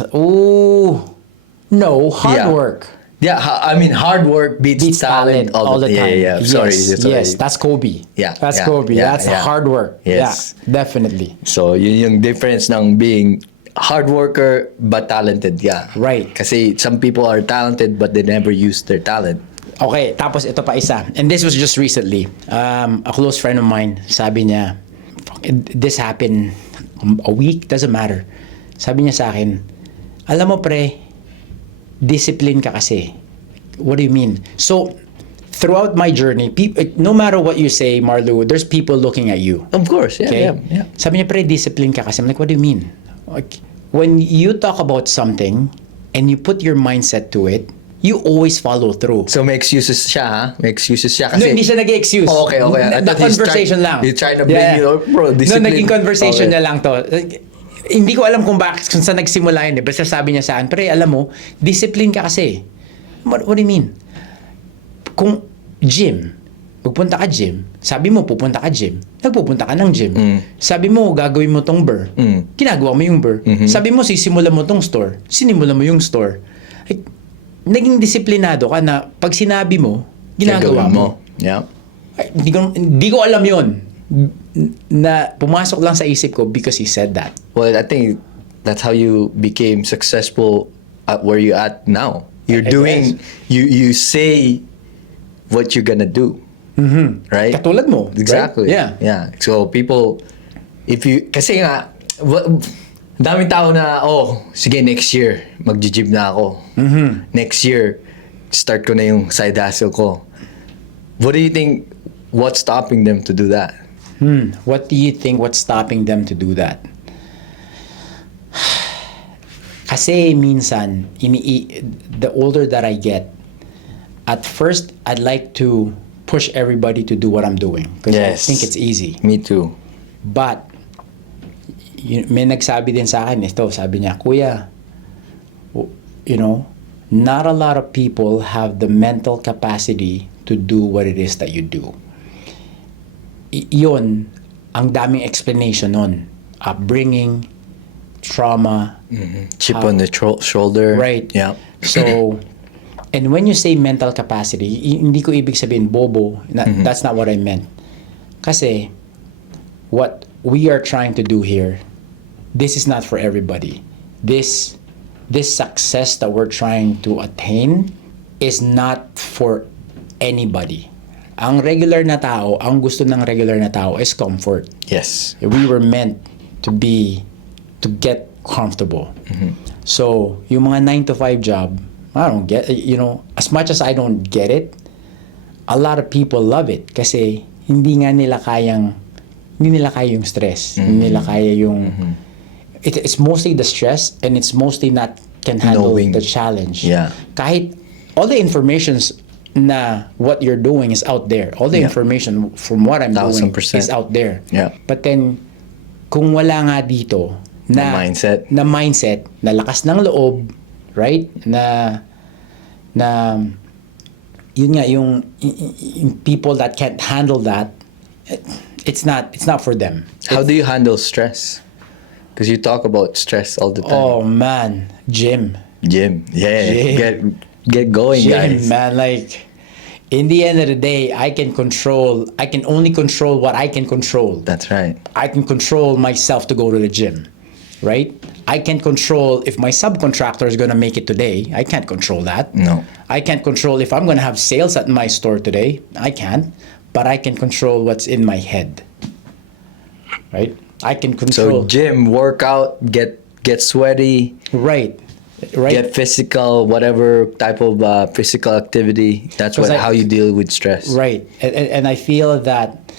No, hard Yeah. work Yeah, I mean hard work beats talent all the time. Yeah. Yeah. Sorry. Yes, that's Kobe. Yeah, That's yeah, Kobe. yeah, That's yeah. hard work. Yes. Yeah, definitely. So, yun yung difference ng being hard worker but talented. Yeah. Right. Kasi some people are talented but they never use their talent. Okay, tapos ito pa isa. And this was just recently. A close friend of mine, sabi niya, this happened a week, doesn't matter. Sabi niya sa akin, alam mo pre, discipline ka kasi. What do you mean? So, throughout my journey, no matter what you say, Marlu, there's people looking at you. Of course. Yeah. Okay? Yeah. Sabi niya, pre, discipline ka kasi. I'm like, what do you mean? Like, when you talk about something and you put your mindset to it, you always follow through. So may excuses siya, ha? May excuses siya No, kasi... hindi siya nag-excuse. Oh, okay. I The thought he's conversation trying- lang. he's trying to blame you. Bro, No, discipline. naging conversation Okay. niya lang to. Hindi ko alam kung saan nagsimula yun. Basta sabi niya sa akin, pre, alam mo, discipline ka kasi. What do you mean? Kung magpunta ka gym, sabi mo pupunta ka gym, nagpupunta ka ng gym. Sabi mo gagawin mo tong burr, ginagawa mo yung burr. Sabi mo sisimulan mo tong store, sinimulan mo yung store. Ay, naging disiplinado ka na pag sinabi mo, ginagawa Gagawin mo. Yeah. Ay, hindi ko alam yon na pumasok lang sa isip ko because he said that. Well, I think that's how you became successful at where you at now. You're I doing, you say what you're gonna do. Right? Katulad mo. Exactly. Right? Yeah. Yeah. So people, kasi nga, daming tao na, sige next year, mag-gym na ako. Next year, start ko na yung side hustle ko. What do you think, what's stopping them to do that? What do you think what's stopping them to do that? Kasi minsan, the older that I get, at first, I'd like to push everybody to do what I'm doing. Because I think it's easy. Me too. But, may nagsabi din sa akin, sabi niya, Kuya, not a lot of people have the mental capacity to do what it is that you do. Yun, ang daming explanation nun. Upbringing, trauma. Chip on the shoulder. Right. Yeah. So, and when you say mental capacity, hindi ko ibig sabihin bobo. That's not what I meant. Kasi, what we are trying to do here, this is not for everybody. This success that we're trying to attain is not for anybody. Ang regular na tao, ang gusto ng regular na tao is comfort. Yes. We were meant to get comfortable. So, yung mga 9 to 5 job, I don't get, as much as I don't get it, a lot of people love it kasi hindi nila kaya yung stress. Hindi nila kaya yung, it's mostly the stress and it's mostly not can handle Knowing. the challenge. Yeah. Kahit all the informations na what you're doing is out there. All the information from what I'm doing 1000%. is out there. Yeah. But then, kung wala nga dito, Na mindset. Na mindset, na lakas ng loob, right? Na yun nga yung people that can't handle that, it's not for them. How do you handle stress? Because you talk about stress all the time. Oh man, gym. Gym. Yeah. Gym. Get going, Gym, guys. man, like in the end of the day, I can only control what I can control. That's right. I can control myself to go to the gym, right? I can control if my subcontractor is going to make it today. I can't control that. No. I can't control if I'm going to have sales at my store today. I can't. But I can control what's in my head, right? I can control. So gym, workout, get sweaty, right. get physical, whatever type of physical activity. That's how you deal with stress. Right. And I feel that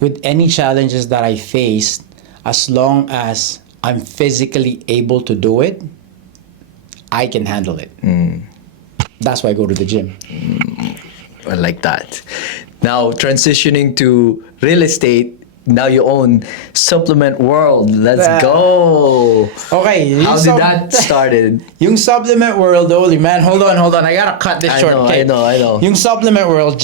with any challenges that I face, as long as I'm physically able to do it, I can handle it. That's why I go to the gym. I like that. Now transitioning to real estate. Now you own Supplement World. Let's go. Okay. How did that started? Yung Supplement World, holy man, hold on. I gotta cut this short. I know. Yung Supplement World,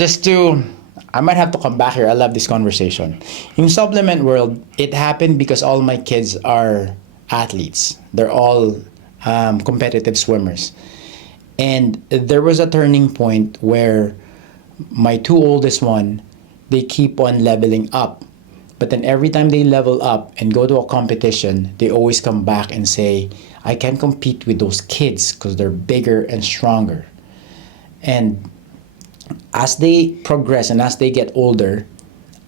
I might have to come back here. I love this conversation. Yung Supplement World, it happened because all my kids are athletes. They're all competitive swimmers. And there was a turning point where my two oldest one, they keep on leveling up. But then every time they level up and go to a competition, they always come back and say, I can't compete with those kids because they're bigger and stronger. And as they progress and as they get older,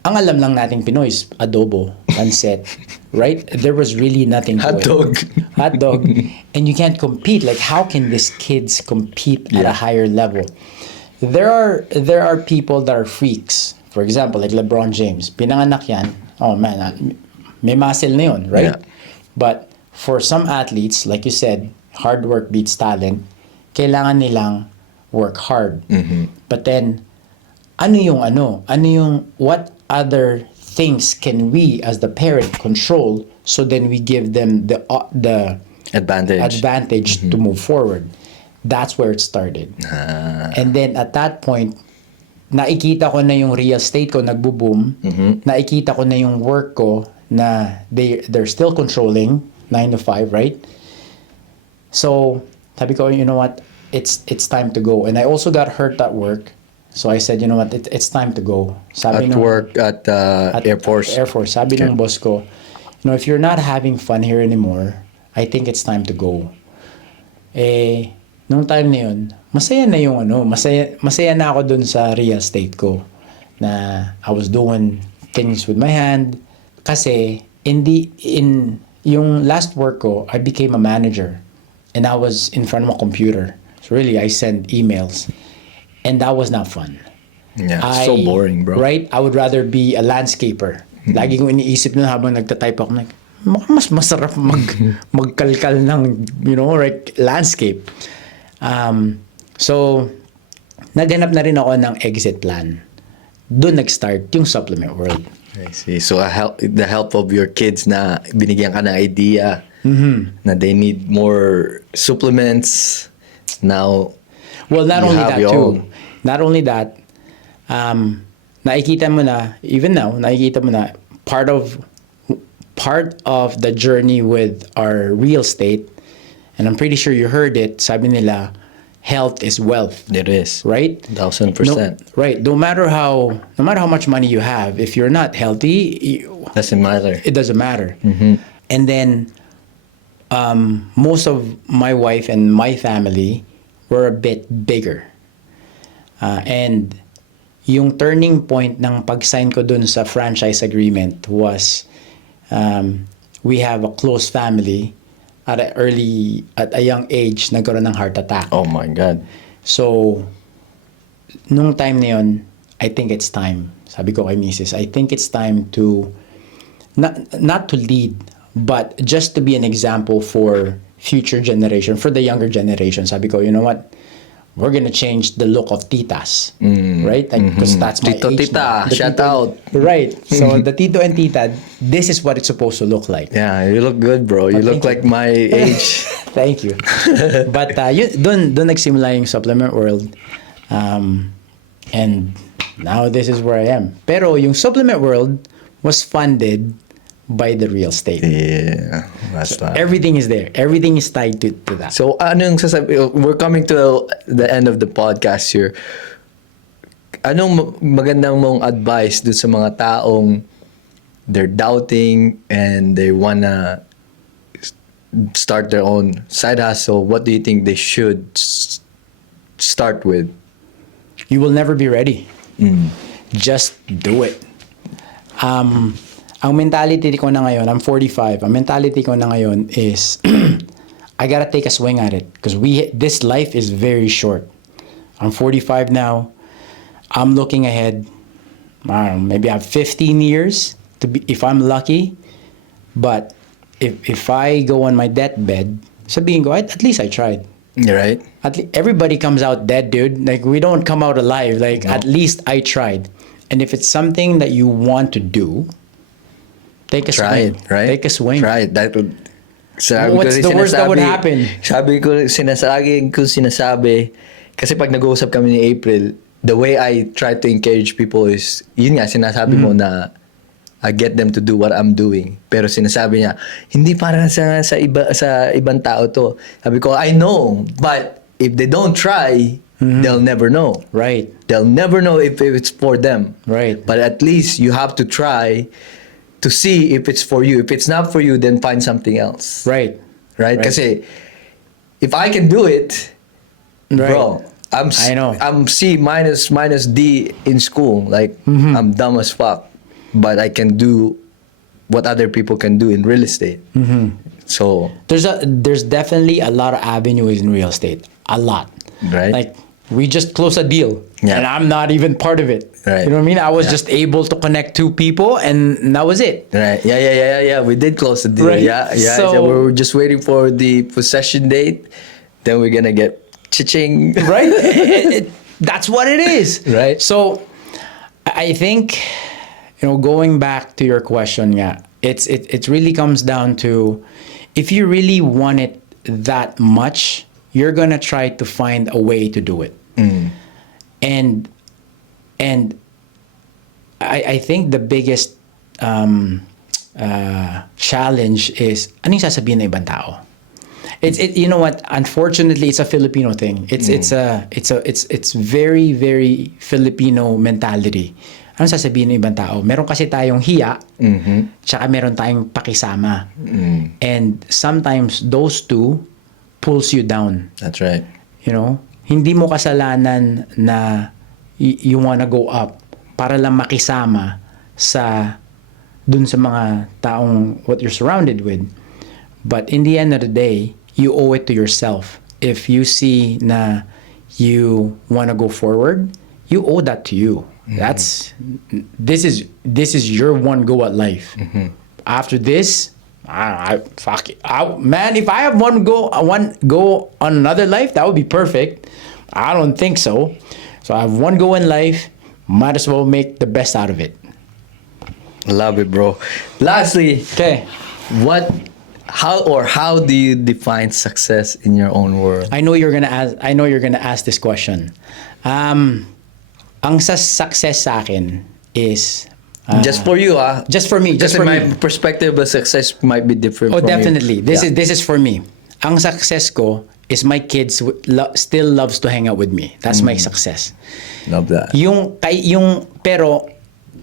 ang alam lang nating Pinoy is adobo, pancit, right? There was really nothing to Hot it. dog. Hot dog. And you can't compete. Like, how can these kids compete at a higher level? There are people that are freaks. For example, like LeBron James. Pinanganak yan. Oh man, may muscle na yun, right? Yeah. But for some athletes, like you said, hard work beats talent. Kailangan nilang work hard. But then, what other things can we as the parent control so then we give them the advantage to move forward? That's where it started. And then at that point, nakikita ko na yung real estate ko nagbo-boom. Nakikita ko na yung work ko na they're still controlling 9 to 5, right? So, sabi ko, you know what? It's time to go. And I also got hurt at work. So I said, you know what? It's time to go. Sabi At work at Air Force. Air Force. Sabi ng boss ko, you know, if you're not having fun here anymore, I think it's time to go. Nung time na yun, masaya na ako dun sa real estate ko na I was doing things with my hand kasi in yung last work ko, I became a manager and I was in front of a computer. So really, I sent emails and that was not fun. Yeah, so boring, bro. Right? I would rather be a landscaper. Lagi kong iniisip nun habang nagtatype ako, mas masarap magkalkal ng, you know, like landscape. So, naghanap na rin ako ng exit plan. Doon nag-start yung Supplement World. I see. So, the help of your kids na binigyan ka ng idea na they need more supplements. Now, well, not you only have that your too. own. Not only that, nakikita mo na, even now, nakikita mo na part of the journey with our real estate, and I'm pretty sure you heard it, sabi nila, health is wealth. It is. Right? 1,000%. Right. No matter how much money you have, if you're not healthy, Doesn't matter. it doesn't matter. And then, most of my wife and my family were a bit bigger. And yung turning point ng pag-sign ko dun sa franchise agreement was we have a close family at a young age nagkaroon ng heart attack. Oh my God. So, nung time na yun, I think it's time. Sabi ko kay Mrs., I think it's time to, not to lead, but just to be an example for future generation, for the younger generation. Sabi ko, you know what? we're gonna change the look of titas, right? Because that's my Tito, age tita, now. The shout tito- out. Right. So the tito and tita, this is what it's supposed to look like. Yeah, you look good, bro. You look thank like my age. Thank you. But doon nagsimula yung supplement world. And now this is where I am. Pero yung supplement world was funded by the real estate. Yeah, that's not. Everything is there. Everything is tied to that. So, anong we're coming to the end of the podcast here. Anong magandang mong advice dun sa mga taong they're doubting and they wanna start their own side hustle? What do you think they should start with? You will never be ready. Just do it. Ang mentality ko na ngayon, I'm 45. Ang mentality ko na ngayon is I gotta take a swing at it because this life is very short. I'm 45 now. I'm looking ahead. I don't know, maybe I have 15 years to be if I'm lucky. But if I go on my deathbed, sabihin ko, at least I tried. You're right. Everybody comes out dead, dude. Like, we don't come out alive. Like, at least I tried. And if it's something that you want to do, take a Try swing. it, right? Take a swing. Try it. That would. Sabi What's ko, the worst that would happen? Sabi ko, sinasabi, kasi pag nag-uusap kami ni April, the way I try to encourage people is, yun nga, sinasabi mo na I get them to do what I'm doing. Pero sinasabi niya, hindi para sa ibang tao to. Sabi ko, I know, but if they don't try, they'll never know. Right. They'll never know if it's for them. Right. But at least you have to try to see if it's for you. If it's not for you, then find something else. Right. Right? Kasi if I can do it, Right. bro, I know. I'm C minus D in school. Like, I'm dumb as fuck. But I can do what other people can do in real estate. So, There's definitely a lot of avenues in real estate. A lot. Right. Like, we just closed a deal. Yeah. And I'm not even part of it. Right. You know what I mean? I was just able to connect two people and that was it. right. Yeah. We did close the deal. Right. Yeah. So- So, we were just waiting for the possession date. Then we're going to get cha-ching. Right? That's what it is. Right. So I think, going back to your question, yeah, it really comes down to if you really want it that much, you're gonna try to find a way to do it. And I think the biggest challenge is ano yung sasabihin ng ibang tao? You know what? Unfortunately, it's a Filipino thing. It's very, very Filipino mentality. Ano sasabihin ng ibang tao? Meron kasi tayong hiya, tsaka meron tayong pakisama. And sometimes those two pulls you down. That's right. Hindi mo kasalanan na you wanna go up para lang makisama dun sa mga taong what you're surrounded with. But in the end of the day, you owe it to yourself. If you see na you wanna go forward, you owe that to you. This is your one go at life. After this, fuck it. Man, if I have one go on another life, that would be perfect. I don't think so. So I have one go in life. Might as well make the best out of it. Love it, bro. Lastly, Okay. how do you define success in your own world? I know you're gonna ask this question. Ang success sa akin is Just for you, just for me. Just Kasi for my me. perspective of success might be different. Oh, from definitely. You. This is for me. Ang success ko is my kids still loves to hang out with me. That's my success. Love that. Pero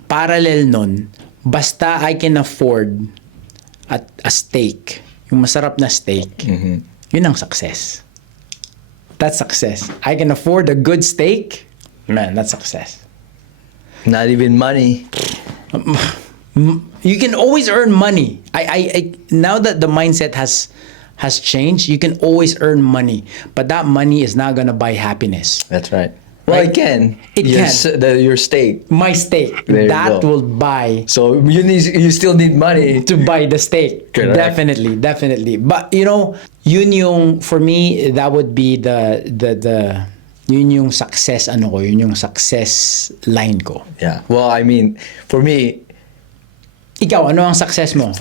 parallel nun, basta I can afford a steak, yung masarap na steak, yun ang success. That's success. I can afford a good steak, man, that's success. Not even money. You can always earn money. I now that the mindset has changed, you can always earn money, but that money is not gonna buy happiness. That's right. Well, Right? it can. It can. Your steak. My steak, There you that go. will buy So you still need money. to buy the steak. Correct. Definitely. But yun yung for me that would be the Yun yung success yun yung success line ko. Yeah. Well, I mean, for me, Ikaw, ano ang success mo?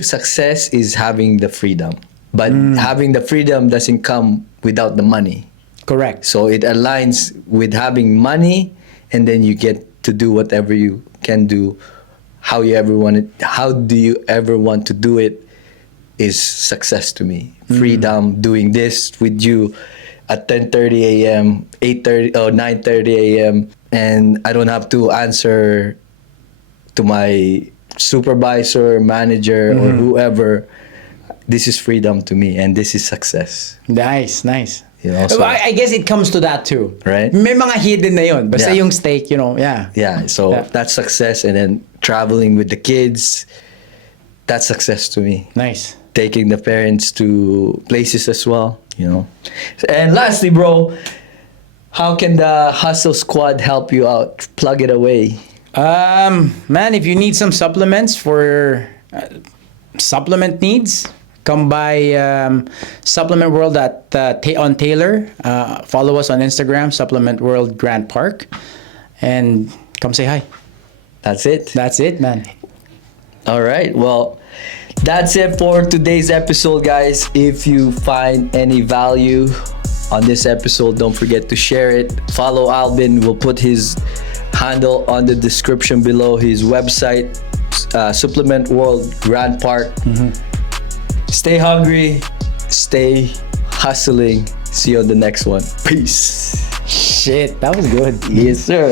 success is having the freedom. But having the freedom doesn't come without the money. Correct. So it aligns with having money, and then you get to do whatever you can do, how do you ever want to do it is success to me. Freedom, doing this with you at 10:30 a.m., 8:30 or 9:30 a.m., and I don't have to answer to my supervisor, manager, or whoever. This is freedom to me, and this is success. Nice. You know, so- Well, I guess it comes to that too. Right. May mga hidden na yun. Basta Yeah. yung steak, yeah. Yeah, so Yeah. that's success, and then traveling with the kids, that's success to me. Nice. Taking the parents to places as well, you know. And lastly, bro, how can the Hustle Squad help you out? Plug it away. Man, if you need some supplements for supplement needs, come by Supplement World on Taylor. Follow us on Instagram, Supplement World Grant Park, and come say hi. That's it. That's it, man. All right. Well, that's it for today's episode, guys. If you find any value on this episode, don't forget to share it. Follow Albin. We'll put his handle on the description below, his website, Supplement World Grand Park. Stay hungry, stay hustling. See you on the next one. Peace. Shit, that was good. Yes, sir.